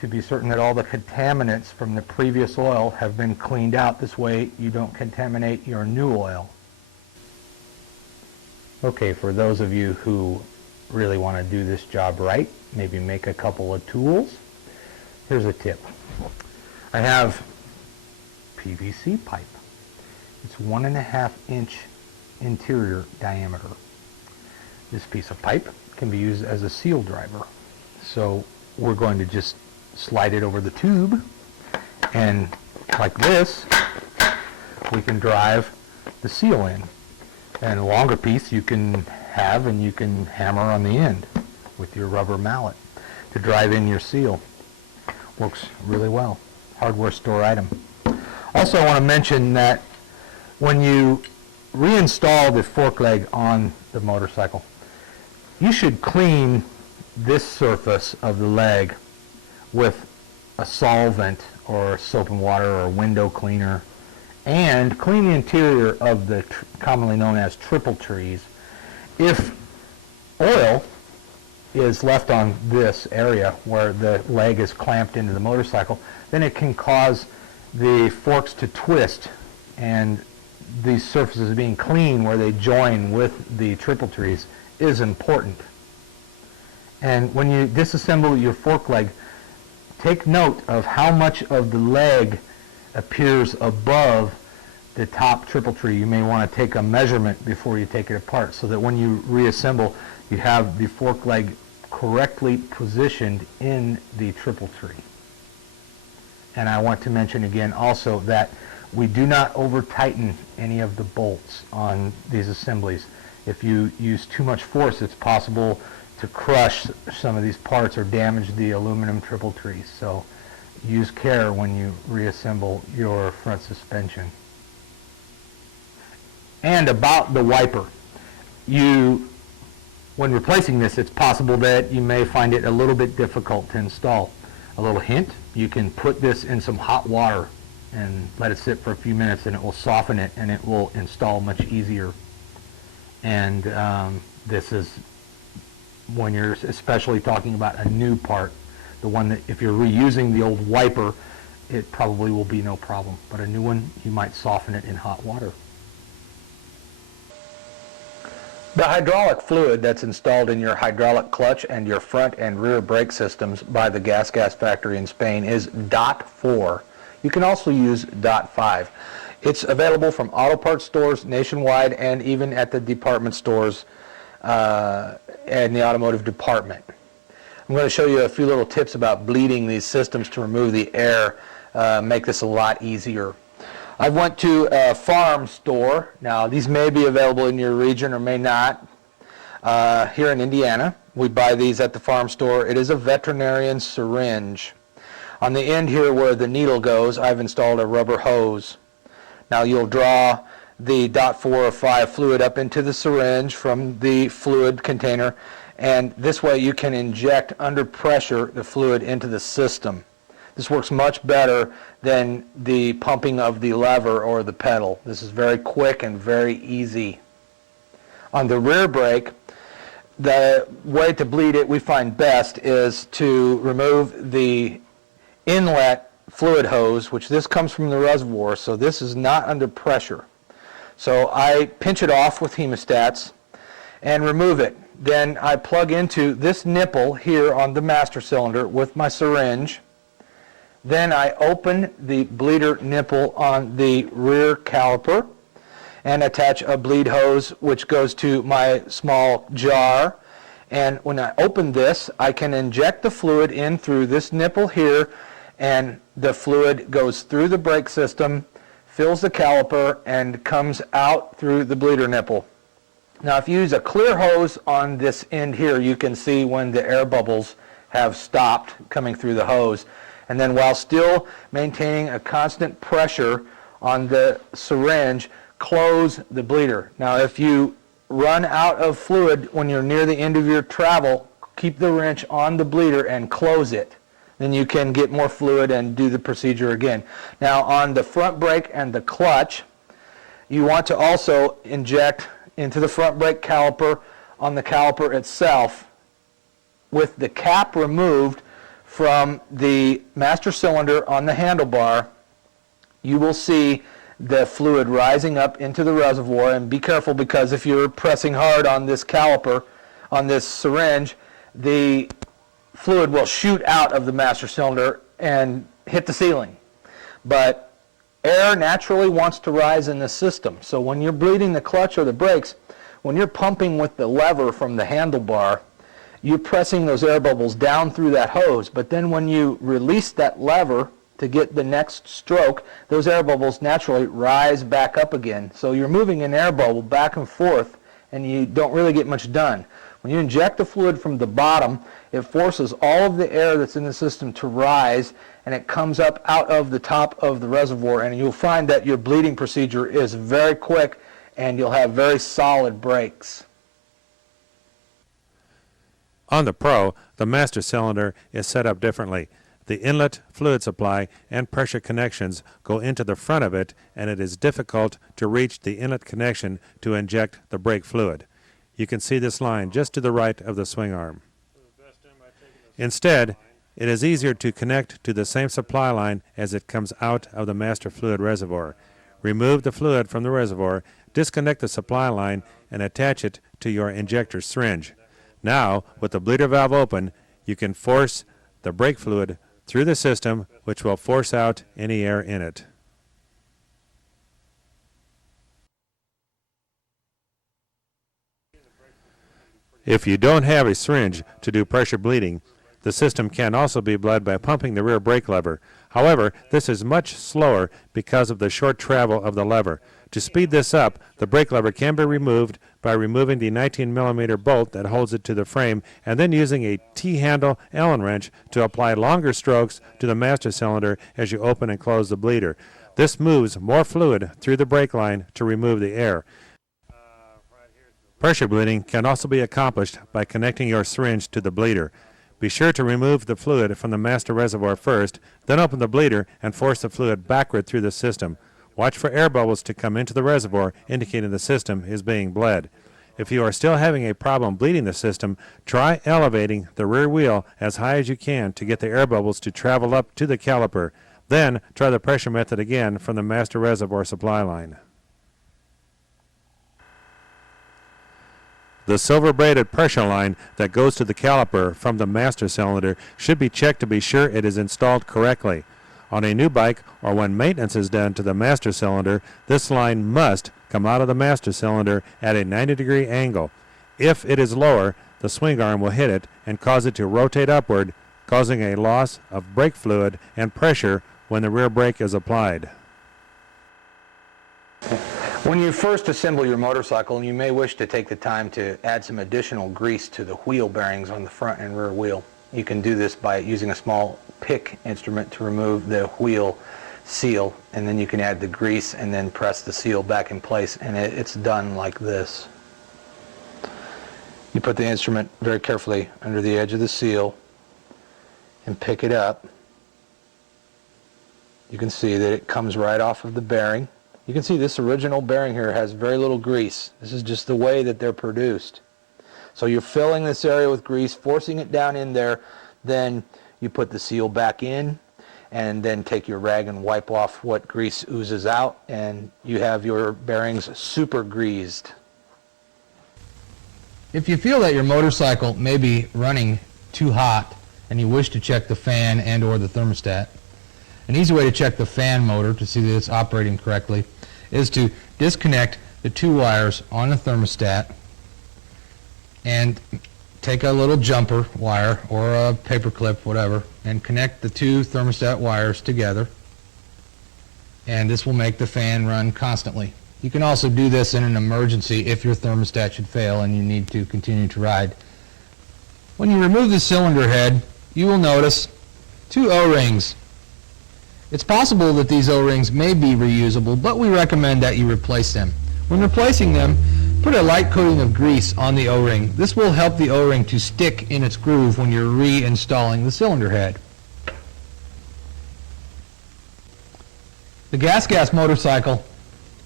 to be certain that all the contaminants from the previous oil have been cleaned out. This way you don't contaminate your new oil. Okay, for those of you who really want to do this job right, maybe make a couple of tools, here's a tip. I have PVC pipe. It's 1.5 inch interior diameter. This piece of pipe can be used as a seal driver. So we're going to just slide it over the tube, and like this, we can drive the seal in. And a longer piece you can have, and you can hammer on the end. with your rubber mallet to drive in your seal. Works really well. Hardware store item. Also, I want to mention that when you reinstall the fork leg on the motorcycle, you should clean this surface of the leg with a solvent or soap and water or window cleaner, and clean the interior of the commonly known as triple trees. If oil is left on this area where the leg is clamped into the motorcycle, then it can cause the forks to twist, and these surfaces being clean where they join with the triple trees is important. And when you disassemble your fork leg, take note of how much of the leg appears above the top triple tree. You may want to take a measurement before you take it apart so that when you reassemble, you have the fork leg correctly positioned in the triple tree. And I want to mention again also that we do not over tighten any of the bolts on these assemblies. If you use too much force, it's possible to crush some of these parts or damage the aluminum triple trees. So use care when you reassemble your front suspension. And about the wiper, when replacing this, it's possible that you may find it a little bit difficult to install. A little hint, you can put this in some hot water and let it sit for a few minutes, and it will soften it and it will install much easier. And this is when you're especially talking about a new part, the one that if you're reusing the old wiper, it probably will be no problem. But a new one, you might soften it in hot water. The hydraulic fluid that's installed in your hydraulic clutch and your front and rear brake systems by the GasGas factory in Spain is .4. You can also use .5. It's available from auto parts stores nationwide and even at the department stores in the automotive department. I'm going to show you a few little tips about bleeding these systems to remove the air, make this a lot easier. I went to a farm store. Now, these may be available in your region or may not. Here in Indiana, we buy these at the farm store. It is a veterinarian syringe. On the end here where the needle goes, I've installed a rubber hose. Now, you'll draw the .4 or 5 fluid up into the syringe from the fluid container, and this way you can inject under pressure the fluid into the system. This works much better than the pumping of the lever or the pedal. This is very quick and very easy. On the rear brake, the way to bleed it we find best is to remove the inlet fluid hose, which this comes from the reservoir, so this is not under pressure. So I pinch it off with hemostats and remove it. Then I plug into this nipple here on the master cylinder with my syringe. Then I open the bleeder nipple on the rear caliper and attach a bleed hose which goes to my small jar. And when I open this, I can inject the fluid in through this nipple here, and the fluid goes through the brake system, fills the caliper, and comes out through the bleeder nipple. Now, if you use a clear hose on this end here, you can see when the air bubbles have stopped coming through the hose. And then while still maintaining a constant pressure on the syringe, close the bleeder. Now, if you run out of fluid when you're near the end of your travel, keep the wrench on the bleeder and close it. Then you can get more fluid and do the procedure again. Now, on the front brake and the clutch, you want to also inject into the front brake caliper on the caliper itself with the cap removed from the master cylinder on the handlebar. You will see the fluid rising up into the reservoir, and be careful because if you're pressing hard on this caliper, on this syringe, the fluid will shoot out of the master cylinder and hit the ceiling. But air naturally wants to rise in the system. So when you're bleeding the clutch or the brakes, when you're pumping with the lever from the handlebar, you're pressing those air bubbles down through that hose. But then when you release that lever to get the next stroke, those air bubbles naturally rise back up again. So you're moving an air bubble back and forth, and you don't really get much done. When you inject the fluid from the bottom, it forces all of the air that's in the system to rise, and it comes up out of the top of the reservoir, and you'll find that your bleeding procedure is very quick and you'll have very solid brakes. On the Pro, the master cylinder is set up differently. The inlet fluid supply and pressure connections go into the front of it, and it is difficult to reach the inlet connection to inject the brake fluid. You can see this line just to the right of the swing arm. Instead, it is easier to connect to the same supply line as it comes out of the master fluid reservoir. Remove the fluid from the reservoir, disconnect the supply line, and attach it to your injector syringe. Now, with the bleeder valve open, you can force the brake fluid through the system, which will force out any air in it. If you don't have a syringe to do pressure bleeding, the system can also be bled by pumping the rear brake lever. However, this is much slower because of the short travel of the lever. To speed this up, the brake lever can be removed by removing the 19mm bolt that holds it to the frame and then using a T-handle Allen wrench to apply longer strokes to the master cylinder as you open and close the bleeder. This moves more fluid through the brake line to remove the air. Pressure bleeding can also be accomplished by connecting your syringe to the bleeder. Be sure to remove the fluid from the master reservoir first, then open the bleeder and force the fluid backward through the system. Watch for air bubbles to come into the reservoir, indicating the system is being bled. If you are still having a problem bleeding the system, try elevating the rear wheel as high as you can to get the air bubbles to travel up to the caliper. Then try the pressure method again from the master reservoir supply line. The silver braided pressure line that goes to the caliper from the master cylinder should be checked to be sure it is installed correctly. On a new bike or when maintenance is done to the master cylinder, this line must come out of the master cylinder at a 90-degree angle. If it is lower, the swing arm will hit it and cause it to rotate upward, causing a loss of brake fluid and pressure when the rear brake is applied. When you first assemble your motorcycle, you may wish to take the time to add some additional grease to the wheel bearings on the front and rear wheel. You can do this by using a small pick instrument to remove the wheel seal, and then you can add the grease and then press the seal back in place, and it's done like this. You put the instrument very carefully under the edge of the seal and pick it up. You can see that it comes right off of the bearing. You can see this original bearing here has very little grease. This is just the way that they're produced. So you're filling this area with grease, forcing it down in there, then you put the seal back in, and then take your rag and wipe off what grease oozes out, and you have your bearings super greased. If you feel that your motorcycle may be running too hot and you wish to check the fan and or the thermostat, an easy way to check the fan motor to see that it's operating correctly is to disconnect the two wires on the thermostat and take a little jumper wire or a paper clip, whatever, and connect the two thermostat wires together, and this will make the fan run constantly. You can also do this in an emergency if your thermostat should fail and you need to continue to ride. When you remove the cylinder head, you will notice two O-rings. It's possible that these O-rings may be reusable, but we recommend that you replace them. When replacing them, put a light coating of grease on the O-ring. This will help the O-ring to stick in its groove when you're reinstalling the cylinder head. The GasGas motorcycle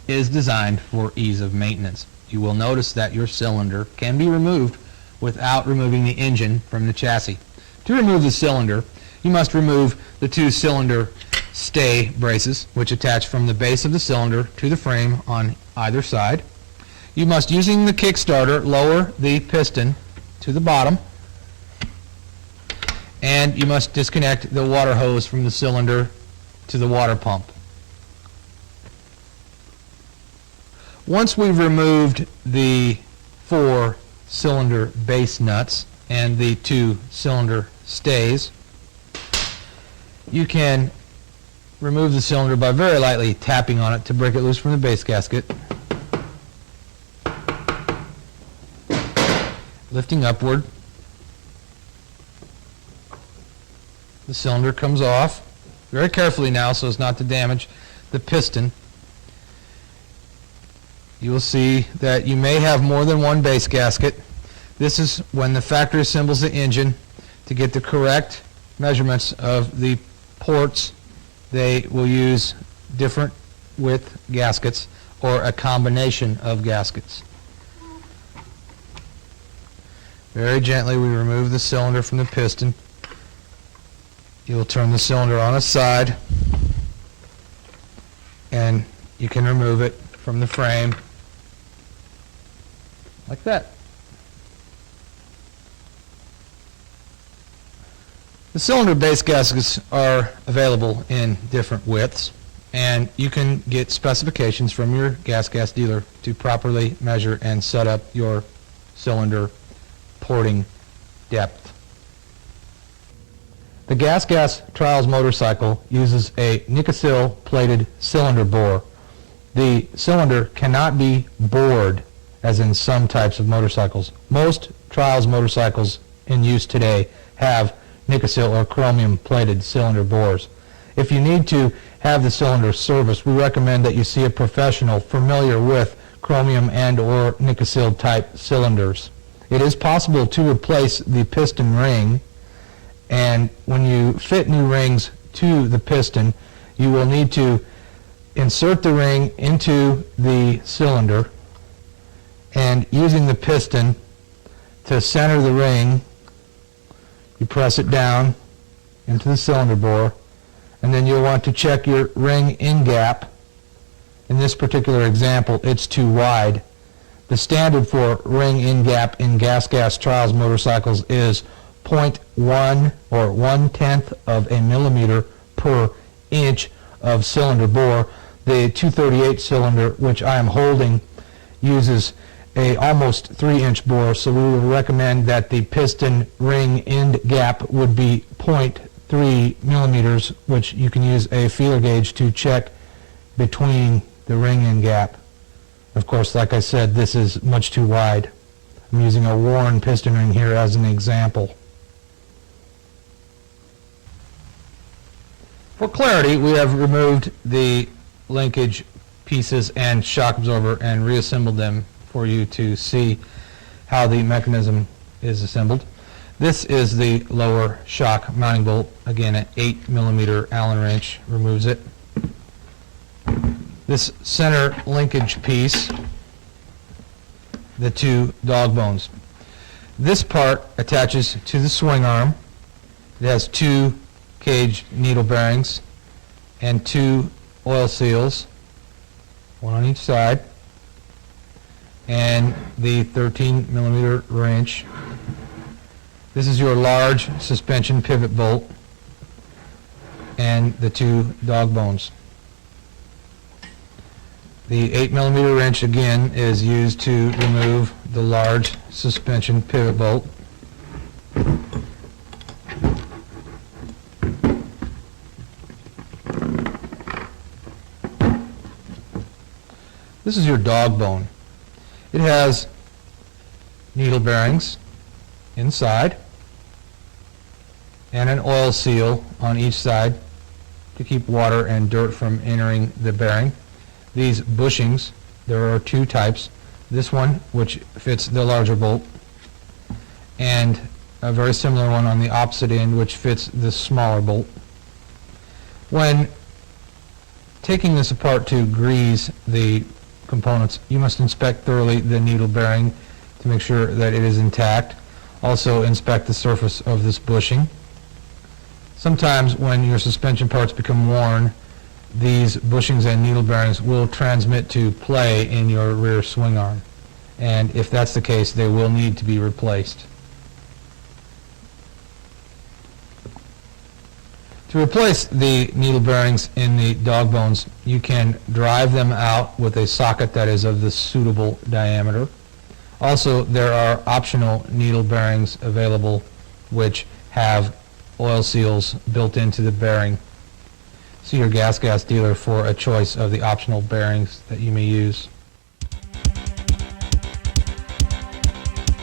is designed for ease of maintenance. You will notice that your cylinder can be removed without removing the engine from the chassis. To remove the cylinder, you must remove the two cylinder stay braces, which attach from the base of the cylinder to the frame on either side. You must, using the Kickstarter, lower the piston to the bottom, and you must disconnect the water hose from the cylinder to the water pump. Once we've removed the 4 cylinder base nuts and the 2 cylinder stays, you can remove the cylinder by very lightly tapping on it to break it loose from the base gasket. lifting upward. The cylinder comes off very carefully now so as not to damage the piston. You will see that you may have more than one base gasket. This is when the factory assembles the engine to get the correct measurements of the ports. They will use different width gaskets or a combination of gaskets. Very gently we remove the cylinder from the piston. You will turn the cylinder on its side and you can remove it from the frame like that. The cylinder base gaskets are available in different widths, and you can get specifications from your GasGas dealer to properly measure and set up your cylinder porting depth. The GasGas Trials motorcycle uses a Nikasil plated cylinder bore. The cylinder cannot be bored as in some types of motorcycles. Most Trials motorcycles in use today have Nikasil or chromium plated cylinder bores. If you need to have the cylinder serviced, we recommend that you see a professional familiar with chromium and or Nikasil type cylinders. It is possible to replace the piston ring, and when you fit new rings to the piston, you will need to insert the ring into the cylinder, and using the piston to center the ring, you press it down into the cylinder bore, and then you'll want to check your ring in gap. In this particular example, it's too wide. The standard for ring in gap in GasGas Trials motorcycles is 0.1 or 1/10 of a millimeter per inch of cylinder bore. The 238 cylinder, which I am holding, uses a almost 3-inch bore, so we would recommend that the piston ring end gap would be 0.3 millimeters, which you can use a feeler gauge to check between the ring end gap. Of course, like I said, this is much too wide. I'm using a worn piston ring here as an example. For clarity, we have removed the linkage pieces and shock absorber and reassembled them for you to see how the mechanism is assembled. This is the lower shock mounting bolt. Again, an 8mm Allen wrench removes it. This center linkage piece, the two dog bones. This part attaches to the swing arm. It has 2 cage needle bearings and 2 oil seals, one on each side, and the 13mm wrench. This is your large suspension pivot bolt and the 2 dog bones. The 8mm wrench again is used to remove the large suspension pivot bolt. This is your dog bone. It has needle bearings inside and an oil seal on each side to keep water and dirt from entering the bearing. These bushings, there are 2 types. This one, which fits the larger bolt, and a very similar one on the opposite end, which fits the smaller bolt. When taking this apart to grease the components, you must inspect thoroughly the needle bearing to make sure that it is intact. Also inspect the surface of this bushing. Sometimes when your suspension parts become worn, these bushings and needle bearings will transmit to play in your rear swing arm, and if that's the case, they will need to be replaced. To replace the needle bearings in the dog bones, you can drive them out with a socket that is of the suitable diameter. Also, there are optional needle bearings available which have oil seals built into the bearing. See your GasGas dealer for a choice of the optional bearings that you may use.